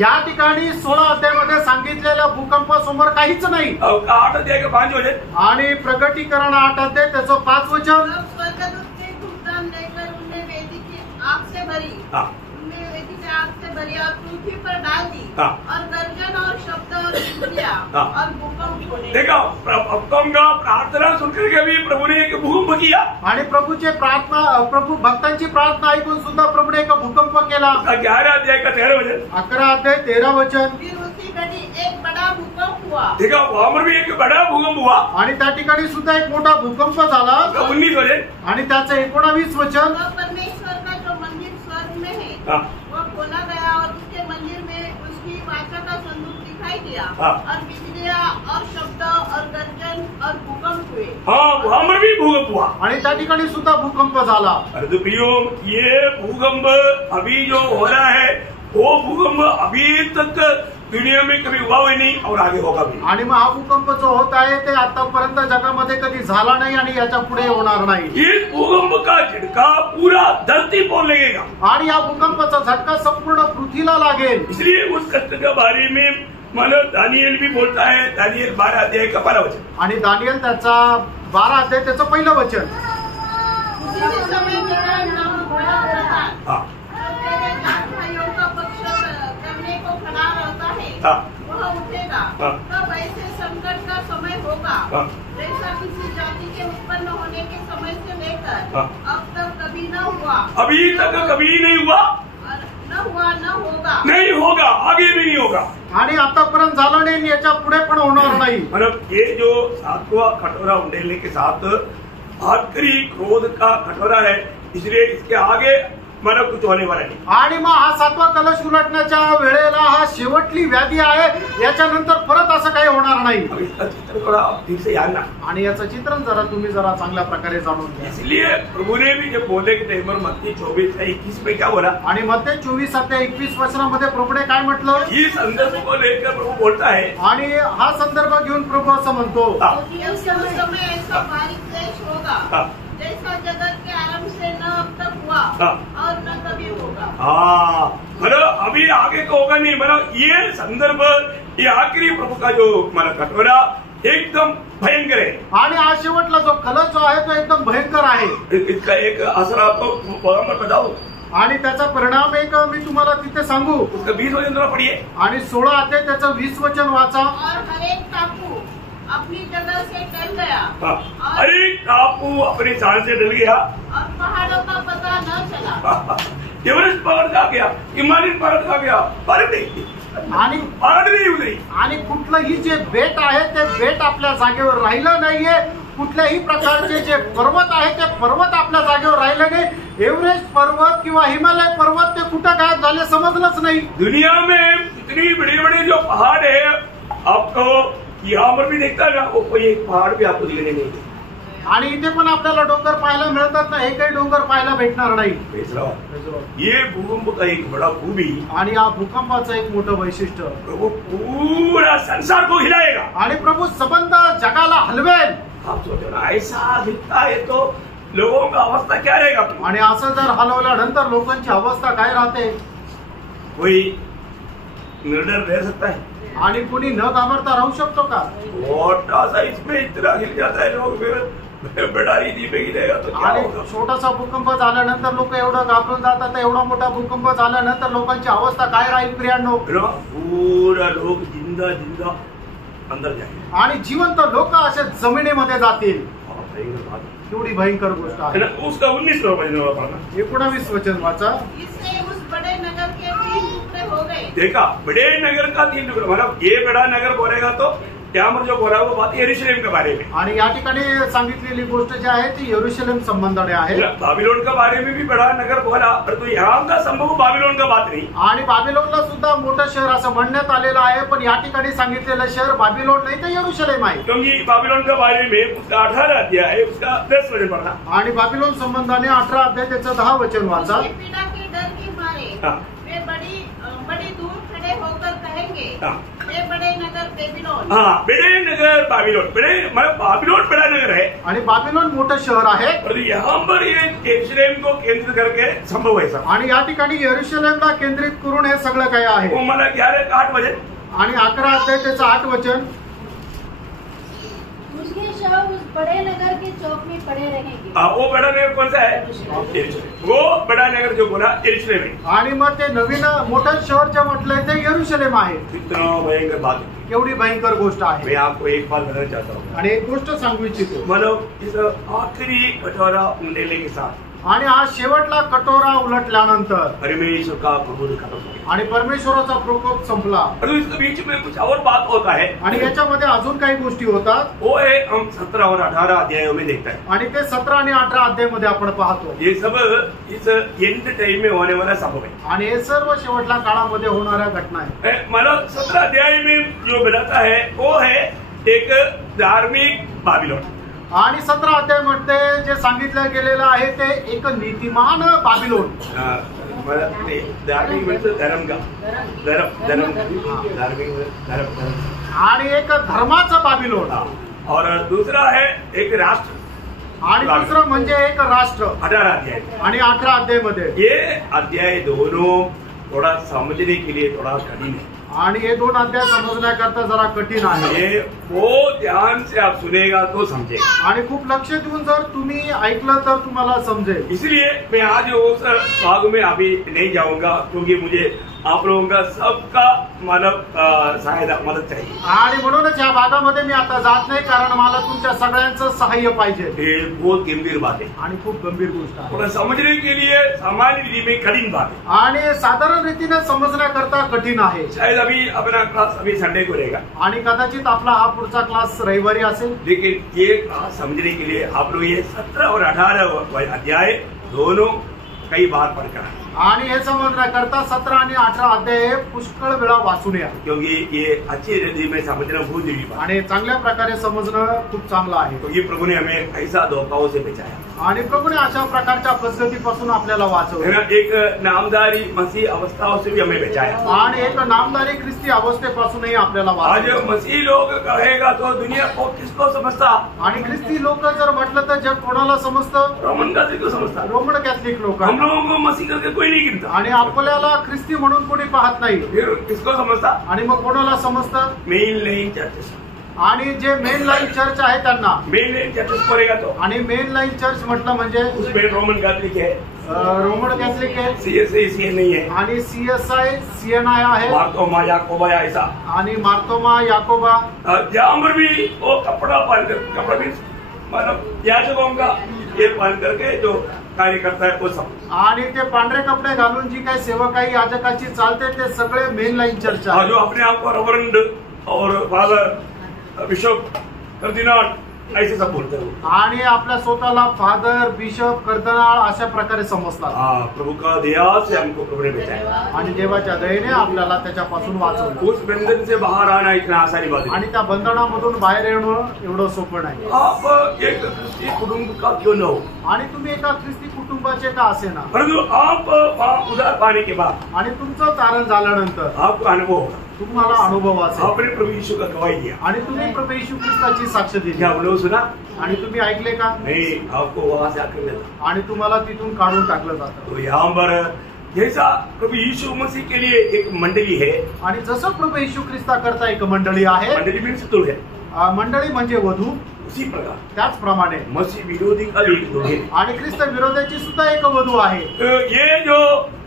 या ठिकाणी 16 अध्यायामध्ये सांगितलेल्या भूकंपासमोर काहीच नाही. 8 अध्याय के 5 वचन. आणि प्रकटीकरण 8 अध्याय त्याचं 5 वचन. तब स्वर्गदूत ने धूपदान लेकर उन्हें वेदी की आग से भरी. हाँ. उन्हें वेदी की आग से भरी और पृथ्वी पर डाल दी. हाँ। और गर्जन और शब्द और बिजलियां हाँ। और भूकंप होने देखा, का प्रार्थना सुनकर के भी प्रभु ने एक भूकंप किया. आणि प्रभू भक्तांची प्रार्थना ऐकून सुद्धा प्रभूने एक भूकंप केला. 11 अध्याय का 13 वचन. 11 अध्याय 13 वचन. फिर उसी घड़ी एक बड़ा भूकंप हुआ. देखा, वहां पर भी एक बड़ा भूकंप हुआ. आणि त्या ठिकाणी सुद्धा एक मोठा भूकंप झाला. 19 वचन. आणि त्याचं 19 वचन. वह परमेश्वर का जो मंदिर स्वर्ग में है हाँ. वह खोला गया और उसके मंदिर में उसकी वाचा का संदूक दिखाई दिया. हाँ। और बिजलियां और शब्द और गर्जन और भूकंप हुए. हाँ, वहां पर भी भूकंप हुआ. आणि त्या ठिकाणी सुद्धा भूकंप झाला. अरे तो प्रियो, ये भूकंप अभी जो हो रहा है वो भूकंप अभी तक दुनिया में कभी हुआ ही नहीं और आगे होगा भी. आणि मग हा भूकंप जो होत आहे ते आतापर्यंत जगामध्ये कधी झाला नाही आणि याच्या पुढे होणार नाही. इस भूकंप का झटका पूरा धरती पर लगेगा. आणि या भूकंपाचा झटका संपूर्ण पृथ्वीला लागेल. इसलिए उस कष्ट के बारे में मानो दानियल भी बोलता है. दानियल 12 अध्याय का 12 वचन. आणि दानियल त्याचा 12 अध्याय त्याचं पहिलं वचन. उसी समय मिकाएल नामक बड़ा प्रधान हाँ. जो तेरे 4 भाइयों का पक्ष करने को खड़ा रहता है हाँ. वह उठेगा. हाँ. तब ऐसे संकट का समय होगा हाँ. जैसा किसी जाति के उत्पन्न होने के समय से लेकर हाँ. अब तक कभी न हुआ अभी तक कभी नहीं हुआ, और न हुआ न होगा. नहीं होगा, आगे भी नहीं होगा. आणि आतापर्यंत झालं नाही, याच्या पुढे पण होणार नाही. मतलब ये जो 7वां कटोरा उंडेलने के साथ आखिरी क्रोध का कटोरा है, इसलिए इसके आगे मतलब कुछ होने वाला नहीं. आणि मग हा 7वा कलश उलटण्याच्या वेळेला हा शेवटली व्याधी आहे. याच्यानंतर परत असं काही होणार नाही. अब इसका चित्र थोड़ा ठीक से याद ना. आणि याचं चित्रण तुम्ही जरा चांगल्या प्रकारे जाणून घ्या. इसलिए प्रभु ने भी जब बोले के टाइम पर मत्ती 24:21 में क्या बोला, आणि मध्ये 24:21 वचनामध्ये प्रभूने काय म्हटलं. ये संदर्भ को लेकर प्रभु बोलता है. आणि हा संदर्भ घेऊन प्रभू असं म्हणतो. हाँ. उस समय ऐसा भारी क्लेश होगा हाँ. जैसा जगत के आरंभ से न अब तक हुआ हाँ. और न कभी होगा. हाँ, मतलब अभी आगे को होगा नहीं. मतलब ये संदर्भ, ये आखिरी प्रभु का जो माना कटोरा एकदम भयंकर है. आणि हा शेवटला जो कलश जो आहे तो एकदम भयंकर आहे. इसका एक असर आपको वहां पर बताओ. आणि त्याचा परिणाम एक मी तुम्हाला तिथे सांगू. उसका 20 वचन थोड़ा पढ़िए. आणि 16 अध्याय त्याचं 20 वचन वाचा. और हर एक टापू अपनी जगह से टल गया. हाँ. अरे टापू अपनी जान से डल गया. और पहाड़ों का पता न चला. एवरेस्ट पहाड़ का गया, हिमालयन पहाड़ का गया, पहाड़ नहीं, आणि पहाड़ नहीं उतरी. आणि कुठलंही जे बेट आहे ते बेट आपल्या जागेवर राहिलं नाहीये. कुठल्याही प्रकारचे जे पर्वत आहे ते पर्वत आपल्या जागेवर राहिले नाही. एव्हरेस्ट पर्वत किंवा हिमालय पर्वत ते कुठं गायब झाले समजलंच नाही. दुनिया में इतनी बड़ी बड़ी जो पहाड़ है, आपको यहाँ पर भी देखता है ना, वो कोई एक पहाड़ भी आपको दिखने नहीं देता। आणि इथे पण आपल्याला डोंगर पाहायला मिळतात ना, हे काही डोंगर पाहायला भेटणार नाही. ये भूकंप का एक बड़ा खूबी, आणि या भूकंपाचं एक मोठं वैशिष्ट्य, प्रभु पूरा संसार को हिलाएगा. आणि प्रभू संबंध जगाला हलवेल. आप सोचो ना, ऐसा हिलता है तो लोगों का अवस्था क्या रहेगा. आणि असं जर हलवल्यानंतर लोकांची अवस्था काय राहते. कोई निर्डर रह सकता है आणि कुणी न घाबरता राहू शकतो का. छोटा सा इसमें इतना हिल जाता है लोग, फिर बड़ा ही में गिरेगा तो क्या आणि होगा. छोटासा भूकंप झाल्यानंतर लोक एवढं घाबरून जातात. एवढा मोठा भूकंप झाल्यानंतर लोकांची अवस्था काय राहील प्रियांनो. पूरा लोग जिंदा जिंदा अंदर जाएंगे आणि जिवंत लोक असे जमिनीमध्ये जातील. केवढी भयंकर गोष्ट आहे. उसका 19वां वचन पढ़ना. 19 वचन वाचा. इससे उस बड़े नगर के 3 टुकड़े हो गए. देखा, बड़े नगर का 3 टुकड़ा, मतलब ये बड़ा नगर बोलेगा तो यहाँ पर जो बोला वो बात यरूशलेम के बारे में. आणि या ठिकाणी सांगितलेली गोष्ट जी आहे ती यरूशलेम संबंधाने आहे. बाबिलोन के बारे में भी बड़ा नगर बोला, परंतु यहाँ का संभव बाबिलोन का बात नहीं. आणि बाबिलोनला सुद्धा मोठं शहर असं म्हणण्यात आलेलं आहे, पण या ठिकाणी सांगितलेलं शहर बाबिलोन नाही तर यरूशलेम आहे. क्योंकि बाबिलोन के बारे में उसका 18 अध्याय है, उसका 10 वचन पढ़ना. आणि बाबिलोन संबंधाने 18 अध्याय त्याचं 10 वचन वाचा. उसकी पीड़ा के डर के मारे वे बड़ी दूर खड़े होकर कहेंगे, हे बड़े नगर बेबीलोन. हाँ, बड़े नगर बाबिलोन, बड़े मतलब बाबिलोन बड़ा नगर है आणि बाबिलोन मोठं शहर आहे. और यहाँ पर ये यरूशलेम को केंद्र करके संभव है सब. आणि या ठिकाणी यरूशलेमला केंद्रित करून हे सगळं काही आहे. वो मला 11-8 वचन आणि 11 अध्याय त्याचं 8 वचन. उसके शव उस बड़े नगर के चौक में पड़े रहेंगे. वो बड़ा नगर कौन सा है. यरूशलेम. वो बड़ा नगर जो बोला यरूशलेम है. आणि मग ते नवीन मोठं शहर जे म्हटलंय ते यरूशलेम आहे. इतना भयंकर बात है. केवढी भयंकर गोष्ट आहे. मैं आपको एक बात बताना चाहता हूँ. आणि एक गोष्ट सांगू इच्छितो. मतलब इस आखिरी कटोरा उंडेले के साथ आणि हा शेवटला कटोरा उलटल्यानंतर परमेश्वर का प्रभुत्व खत्म हो गया. आणि परमेश्वराचा प्रकोप संपला. और इसके बीच में कुछ और बात होता है. आणि याच्यामध्ये अजून काही गोष्टी होतात. वो है हम 17 और 18 अध्यायों में देखते हैं. आणि ते 17 आणि 18 अध्यायमध्ये आपण पाहतो. ये सब इस एंड टाइम में होने वाला संभव है. आणि हे सर्व शेवटल्या काळामध्ये होणाऱ्या घटना आहे. मतलब 17 अध्याय में जो बताता है वो है एक धार्मिक बाबिलोन. आणि 17 अध्याय मध्ये जे सांगितलं गेलेलं आहे ते एक नीतिमान बाबिलोन. धार्मिक म्हणजे धर्म का धर्म धार्मिक धर्म आणि एक धर्माचा बाबिलोन. और दूसरा है एक राष्ट्र. आणि दुसरं म्हणजे एक राष्ट्र. 18 अध्याय. आणि 18 अध्याय मध्ये ये अध्याय दोनों थोड़ा समझने के लिए थोड़ा कठिन है. आणि हे 2 अध्याय समजण्याकरता जरा कठीण आहे. ये वो ध्यान से आप सुनेगा तो समझेगा. आणि खूप लक्ष देऊन जर तुम्ही ऐकलं तर तुम्हाला समजेल. इसलिए मैं आज उस भाग में अभी नहीं जाऊंगा, क्योंकि मुझे आप लोगों का सबका सहायता मदद चाहिए. आणि म्हणूनच या भागामध्ये मी आता जात नाही, कारण मला तुमच्या सगळ्यांचं सहाय्य पाहिजे. ये बहुत गंभीर बात है. आणि खूप गंभीर गोष्ट आहे. थोड़ा समझने के लिए सामान्य विधि में कठिन बात है. आणि साधारण रीतीने समजण्याकरता कठीण आहे. शायद अभी अपना क्लास अभी संडे को रहेगा, आणि कदाचित आपला हा पुढचा क्लास रविवारी असेल. लेकिन ये क्लास समझने के लिए आप लोग ये 17 और 18 अध्याय दोनों कई बार पढ़कर आए. आणि हे समजण्याकरता 17 आणि 18 अध्याय पुष्कळ वेळा वाचून या. क्योंकि ये अच्छी रीति में समझना बहुत जरूरी बात. आणि चांगल्या प्रकारे समजणं खूप चांगलं आहे. क्योंकि प्रभु ने हमें ऐसा धोखाओं से बचाया. आणि प्रभूने अशा प्रकारच्या फसगतीपासून आपल्याला वाचवलं. एक नामदारी मसीह अवस्थाओं से भी हमें बचाया. आणि एक नामदारी ख्रिस्ती अवस्थेपासूनही आपल्याला आज वाचवलं. मसीह लोग कहेगा तो दुनिया को किसको समझता. आणि ख्रिस्ती लोक जर म्हटलं तर जग कोणाला समजतं. रोमन कैथलिक को समझता. रोमन कॅथलिक लोक. हम लोगों को मसीह करके कोई नहीं गिनता. आणि आपल्याला ख्रिस्ती म्हणून कोणी पाहत नाही. फिर किसको समझता. आणि मग कोणाला समजतं. मेन लाइन चर्चेस. आणि जे मेन लाईन चर्च आहे त्यांना. मेन लाइन चर्चेस पड़ेगा तो. आणि मेन लाईन चर्च म्हटलं म्हणजे उसमें रोमन कैथलिक है, रोमन कॅथलिक आहे, CSI नहीं है, आणि CSI CNI आहे, मार्तोमा याकोबा ऐसा. आणि मार्तोमा याकोबा. जहाँ पर भी वो कपड़ा पहनकर, कपड़ा भी मतलब याजकों का ये पहन करके जो कार्य करता है वो सब. आणि ते पांढरे कपडे घालून जी काही सेवकाई याजकाची चालते ते सगळे मेन लाईन चर्च आहे. जो अपने आप को रेवरेंड और फादर बिशप कर्दिनाल ऐसे सब बोलते हो। आणि आपल्या स्वतःला फादर, बिशप, कर्दनाळ अशा प्रकारे समजतात। हाँ, प्रभु का दया से हमको प्रभु ने बचाया आणि देवाच्या दयेने आपल्याला त्याच्यापासून वाचवलं। उस बंधन से बाहर आना इतना आसानी बात नहीं। आणि त्या बंधनामधून बाहेर येणं एवढं सोपं नाही। आप एक क्रिस्ती कुटुंब का क्यों न हो, आणि तुम्ही एका ख्रिस्ती कुटुंबाचे का असे ना, परंतु आप वहाँ उधार पाने के बाद आणि तुमचं तारण झाल्यानंतर आपको अनुभव होगा, तुम्हाला अनुभव असेल आपने प्रभु यीशु का गवाही दिया। आणि तुम्ही प्रभू येशू ख्रिस्ताची साक्ष दिली क्या आप लोग सुना? आणि तुम्ही ऐकले का? नहीं, आपको वहां से आकर मिला। आणि तुम्हाला तिथून काढून टाकलं जातं। तो यहाँ पर जैसा प्रभु यीशु मसीह के लिए एक मंडली है, आणि जसं प्रभू येशू ख्रिस्ता करता एक मंडळी आहे, मंडली मीन्स दुल्हन है, मंडळी म्हणजे वधू, उसी प्रकार त्याचप्रमाणे मसीह विरोधी का एक दुल्हन। आणि ख्रिस्त विरोधाची सुद्धा एक वधू आहे। तो ये जो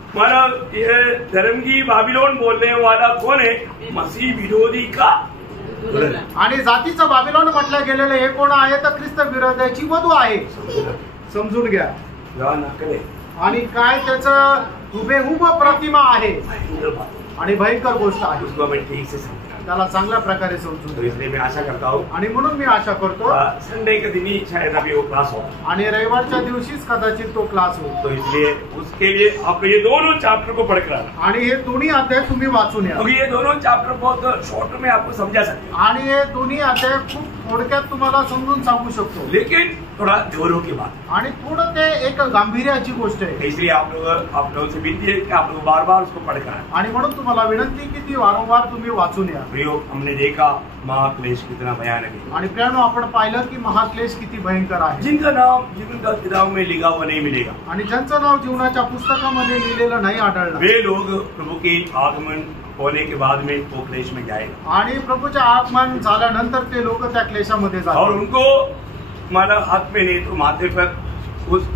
हमारा ये धर्म की बाबिलोन बोलने वाला कौन है? मसीह विरोधी का दुल्हन। आणि जातीचं बाबिलोन म्हटलं गेलेलं हे कोण आहे? तर ख्रिस्त विरोधाची वधू आहे। समजून घ्या। आणि काय त्याचं हुबेहूब प्रतिमा आहे आणि भयंकर गोष्ट आहे, उसको मैं ठीक से समझा, त्याला चांगल्या प्रकारे समजून तो घ्या। इसलिए मैं आशा करता हूँ आणि म्हणून मी आशा करतो संडे के दिन ही शायद अभी वो क्लास हो, आणि रविवारच्या दिवशीच कदाचित तो क्लास होईल। तो इसलिए उसके लिए आप ये दोनों चैप्टर को पढ़कर आना, आणि हे दोन्ही अध्याय तुम्ही वाचून या। क्योंकि ये दोनों चैप्टर बहुत शॉर्ट में आपको समझा सकते हैं, आणि हे दोन्ही अध्याय खूप थोडक्यात तुम्हाला समजून सांगू शकतो, लेकिन थोड़ा जोरों की बात। आणि थोडं ते एक गांभीर्याची गोष्ट आहे। इसलिए आप लोगों से विनती है कि आप लोग बार बार उसको पढ़कर आए। आणि म्हणून तुम्हाला विनंती की ती वारंवार तुम्ही वाचून या। प्रियो, हमने देखा महाक्लेश कितना भयानक है, आणि प्रियानो, आपण पाहिलं की महाक्लेश किती भयंकर आहे, जिनका नाम जीवन का किताब में लिखा हुआ नहीं मिलेगा, आणि ज्यांचं नाव जीवनाच्या पुस्तकामध्ये लिहिलेलं नाही आढळलं, वे लोग प्रभु के आगमन होने के बाद में वो क्लेश में जाएगा, आणि प्रभूचे आगमन झाल्यानंतर ते लोक त्या क्लेशामध्ये और जातात, उनको हमारा हाथ में नहीं तो माथे पर उस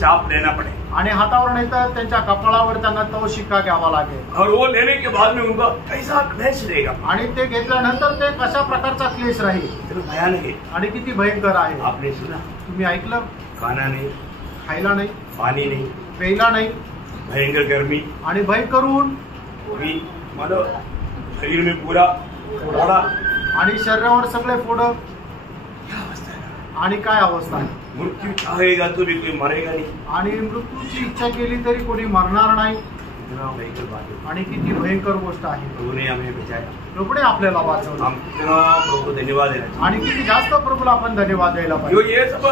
चाप लेना पड़े, आणि हातावर नाही तर त्यांच्या कपाळावर त्यांना तो शिक्का घ्यावा लागेल, और वो लेने के बाद में उनका कैसा क्लेश रहेगा, आणि ते घेतल्यानंतर ते कशा प्रकारचा क्लेश राहील तो भयानक है। आणि किती भयंकर आहे। आपने सुना, तुम्ही ऐकलं, खाना नहीं, खायला नाही, पानी नहीं, प्यायला नाही, भयंकर गर्मी, आणि भयंकर ऊन, अभी मानो शरीर में पूरा फोड़ा, आणि शरीरावर सगळे फोड, क्या अवस्था है। आणि काय अवस्था आहे। मृत्यू चाहेगा तो भी कोई मरेगा नहीं, आणि मृत्यूची इच्छा केली तरी कोणी मरणार नाही, इतना भयंकर बात है। आणि किती भयंकर गोष्ट आहे। प्रभु ने हमें बचाया, प्रभूने आपल्याला वाचवलं, हम कितना प्रभु को धन्यवाद देना चाहिए। आणि किती जास्त प्रभूला आपण धन्यवाद द्यायला जो पाहिजे। ये सब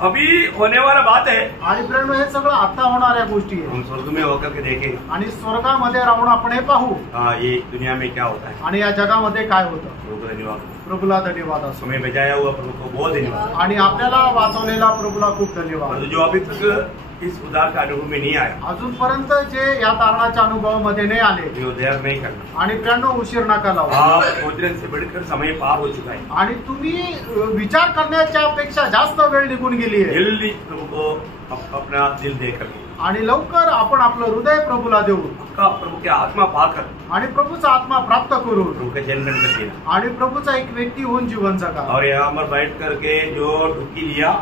अभी होने वाला बात है, आणि प्रेरणा, हे सगळं आता होणाऱ्या गोष्टी आहे, हम स्वर्ग में होकर के देखेंगे, आणि स्वर्गामध्ये राहून आपण हे पाहू, हाँ ये दुनिया में क्या होता है। आणि या जगामध्ये काय होतं। प्रभु को धन्यवाद, प्रभूला धन्यवाद असो, हमें बचाया हुआ प्रभु को बहुत धन्यवाद। आणि आपल्याला वाचवलेला प्रभूला खूप धन्यवाद। और जो अभी तक इस उद्धार का अनुभव में नहीं आया, अजूनपर्यंत जे या तारणाच्या अनुभवामध्ये नाही आले, जो देर नहीं करना, आणि प्रेरणा उशीर नका लावू, आप भोजन से बढ़कर समय पार हो चुका है, आणि तुम्ही विचार करण्याच्या पेक्षा जास्त वेळ निघून गेली आहे, जल्दी प्रभु को अपना दिल देकर आणि लवकर आपण आपलं हृदय प्रभूला देऊ, का प्रभु के आत्मा पाकर आणि प्रभूचा आत्मा प्राप्त करू, प्रभु का जन्म कर देना, आणि प्रभूचा एक व्यक्ती होऊन जीवन जगा। और यहाँ पर बैठ करके जो डुबकी लिया,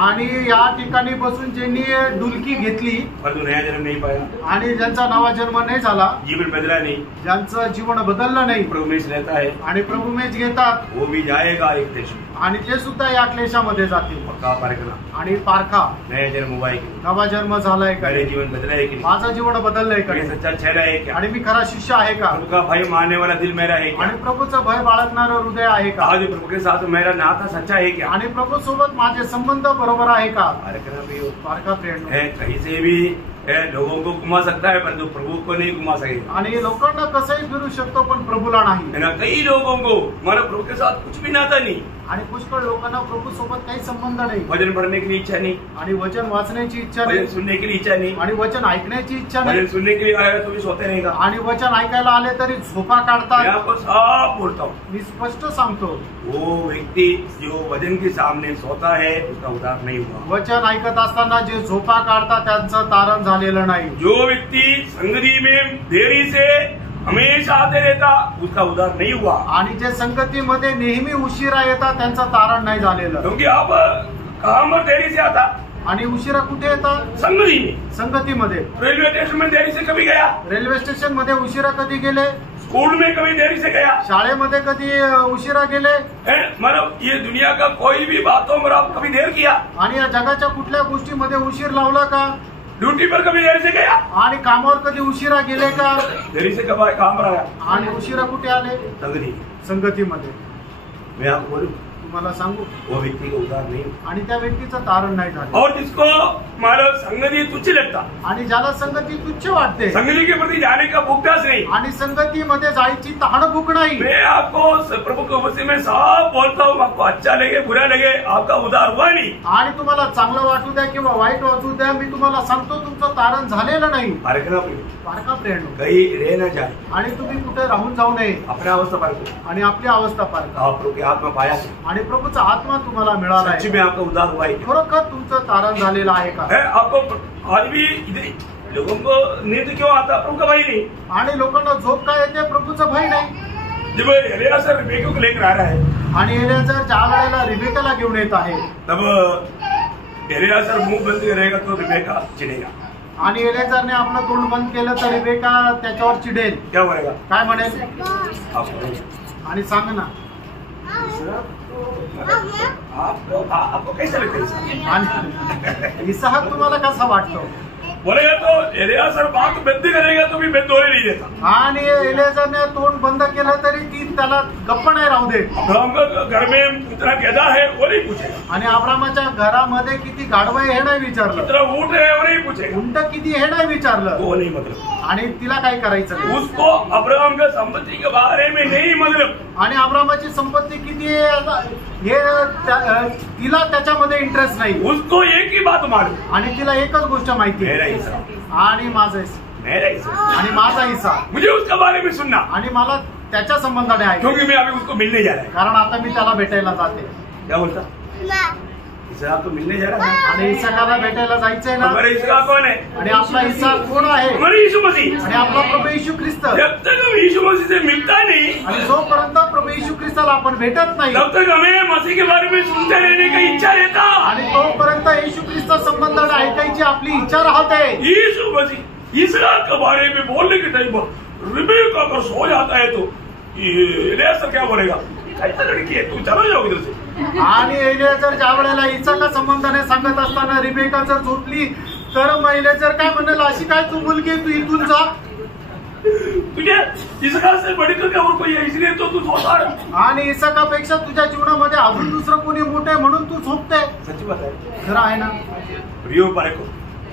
आणि या ठिकाणी बसून ज्यांनी डुलकी घेतली, परंतु नया जन्म नहीं पाया, आणि ज्यांचा नवा जन्म नाही झाला, जीवन बदला नहीं, ज्यांचं जीवन बदललं नाही, प्रभु में रहता है, आणि प्रभू मेच घेतात, वो भी जाएगा एक देश में, आणि ते सुद्धा या क्लेशामध्ये जातील, पक्का परखना, आणि पारखा नया जन्म हुआ है कि नहीं, नवा जन्म झालाय का, मेरे जीवन बदला है कि नहीं, माझं जीवन बदललंय का, मैं सच्चा चेहरा है क्या, आणि मी खरा शिष्य आहे का, प्रभु का भय मानने वाला दिल मेरा है क्या, आणि प्रभूचं भय बाळगणारं हृदय आहे का, आज प्रभु के साथ मेरा नाता सच्चा है क्या, आणि प्रभू सोबत माझे संबंध बरोबर आहे का। परखना भी हो, पारखा प्रेरणा, है कहीं से भी लोगों को घुमा सकता है, परंतु प्रभु को नहीं घुमा सकेगा, आणि लोकांना कसंही फिरू शकतो पण प्रभूला नाही, है ना। कई लोगों को हमारा प्रभु के साथ कुछ भी नाता नहीं, आणि पुष्कळ लोकांना प्रभू सोबत काही संबंध नाही, भजन पढ़ने के लिए इच्छा नहीं, आणि वचन वाचण्याची इच्छा भजन नाही, सुनने के लिए इच्छा नहीं, आणि वचन ऐकण्याची इच्छा नाही, भजन सुनने के लिए आएगा तो भी सोते रहेगा। आणि वचन ऐकायला आले तरी झोपा मैं काढतात। आपको साफ बोलता हूँ, मी स्पष्ट सांगतो, वो व्यक्ति जो भजन के सामने सोता है उसका उद्धार नहीं हुआ। वचन ऐकत असताना जे झोपा काढतात त्यांचं तारण झालेलं नाही। जो व्यक्ति संगति में देरी से हमेशा आते रहता उसका उद्धार नहीं हुआ, आणि जे संगतीमध्ये नेहमी उशिरा येतात त्यांचं तारण नाही झालेलं। क्योंकि आप कहाँ पर देरी से आता, आणि उशिरा कुठे येतात? संगति में, संगतीमध्ये। रेलवे स्टेशन में देरी से कभी गया, रेल्वे स्टेशन मध्ये उशिरा कधी गेले? स्कूल में कभी देरी से गया? शाळेमध्ये कधी उशिरा गेले? मतलब ये दुनिया का कोई भी बातों में आप कभी देर किया? आणि या जगाच्या कुठल्या गोष्टीमध्ये उशीर लावला का? ड्यूटी पर कभी देरी से गया? आणि कामावर कधी उशिरा गेले का? देरी से कब काम रहा? आणि उशिरा कुठे आले? संगतीमध्ये. मैं आपको बोलूं, तुम्हाला सांगू, वो व्यक्ति का उदार नहीं आणि त्या व्यक्तीचं तारण नाही झालं. और जिसको मानो संगति तुच्छ लगता, आणि ज्याला संगती तुच्छ वाटते, संगति के प्रति जाने का भूख्यास नहीं, आणि संगतीमध्ये जायची तहानभूक नाही. मैं आपको प्रभु के वचन में साफ बोलता हूँ, आपको अच्छा लगे बुरा लगे, आपका उधार हुआ नहीं. आणि तुम्हाला चांगलं वाटू द्या किंवा वाईट वाटू द्या, मी तुम्हाला सांगतो तुमचं तारण झालेलं नाही. पारखा प्रेरणा, कहीं रह न जाए, आणि तुम्ही कुठे राहून जाऊ नये. अपना अवस्था पारखो, आणि आपली अवस्था पारखा. आप प्रभु के आत्मा पाया है, आणि प्रभूचा आत्मा तुम्हाला मिळाला सच्ची आहे. में आपका उधार हुआ है. खरोखर तुमचं तारण झालेलं आहे का? आपको आज भी लोगों को नींद क्यों आता? प्रभु का भाई नहीं. आणि लोकांना झोप काय येते? प्रभूचं भय नाही. जब एलियासर रिबेका को लेकर आ रहा है, आणि एलियाजर ज्या वेळेला रिबेकाला घेऊन येत आहे, तब एलियासर मुंह बंद करेगा तो रिबेका चिढ़ेगा. आणि एलियाजरने आपलं तोंड बंद केलं तर रिबेका त्याच्यावर चिडेल. क्या बोलेगा? काय म्हणेल? आणि सांग ना, आपको कैसा लगता है? आणि इसहाक तुम्हाला कसा वाटतो? बोलेगा तो एलियासर बात बंद करेगा तो भी बंद होने नहीं देता. आणि एलियाजरने तोंड बंद केलं तरी ती त्याला गप्प नाही राहू देत. अब्राहम का घर में कितना गधा है वो नहीं पूछेगा, आणि अब्रामाच्या घरामध्ये किती गाढवं आहे हे नाही विचारलं. कितना ऊंट है वो नहीं पूछेगा, उंट किती हे नाही विचारलं. वो नहीं मतलब. आणि तिला काय करायचं नाही. उसको अब्राहम का संपत्ति के बारे में नहीं मतलब. आणि अब्रामाची संपत्ती किती आहे हे तिला त्याच्यामध्ये इंटरेस्ट नाही. उसको एक ही बात मालूम, आणि तिला एकच गोष्ट माहिती मेरा आहे, हिस्सा, आणि माझा हिस्सा, मेरा हिस्सा, आणि माझा हिस्सा, मुझे उसके बारे में सुनना, आणि मला त्याच्या संबंधाने आहे, क्योंकि मैं अभी उसको मिलने जा रहा है. कारण आता मी त्याला भेटायला जाते. क्या बोलता? इसहाक को मिलने जा रहा है. आणि इसाकाला भेटायला जायचंय ना. हमारे इसहाक कौन है? आणि आपला हिस्सा कोण आहे? हमारे यीशु मसीह. आणि आपला प्रभू येशू ख्रिस्त. जब तक हम यीशु मसीह से मिलता नहीं, आणि जोपर्यंत प्रभू येशू ख्रिस्ताला आपण भेटत नाही, तब तक हमें मसीह के बारे में सुनते रहने की इच्छा रहता. आणि तोपर्यंत येशू ख्रिस्त संबंधाने ऐकायची आपली इच्छा राहते. यीशु मसीह इसहाक के बारे में बोलने के टाइम पर रिबेका अगर सो जाता है तो एलियासर क्या बोलेगा? ऐसा लड़की है, तू चला जाओ इधर से. आणि एलियाजर ज्या वेळेला इसाका संबंधाने सांगत असताना रिबेका जर झोपली तर महिला जर काय म्हणाल, अशी काय तू मुलगी, तू इथून जा. तुझे इसहाक से बढ़कर और कोई है, इसलिए तो तू सोता है. आणि इसाकापेक्षा तुझ्या जीवनामध्ये अजून दुसरं कोणी मोठे म्हणून तू झोपते. सच्ची बात है. खरं आहे ना? प्रियो पारखो,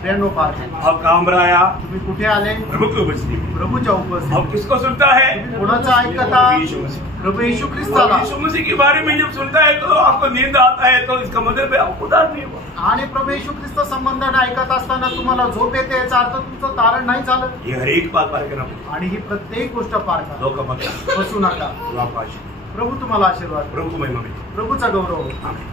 फ्रेंडो पार, अब काम आया तुम्ही कुठे आले? प्रभु की उपस्थिति. प्रभूच्या उपस्थितीत. अब किसको सुनता है? कोणाचं ऐकता? यीशु मसीह. प्रभू येशू ख्रिस्ताला. यीशु मसीह के बारे में जब सुनता है तो आपको नींद आता है, तो इसका मतलब है आपको उधार नहीं हुआ. आणि प्रभू येशू ख्रिस्त संबंधाने ऐकत असताना तुम्हाला झोप येते, याचा अर्थ तुमचं तारण नाही झालं. ये हर एक बात पार करना. आणि ही प्रत्येक गोष्ट पार करा. लोक मत बसू नका. प्रभु प्रभू तुम्हाला आशीर्वाद. को महिमा मिले. प्रभूचा गौरव. आमीन.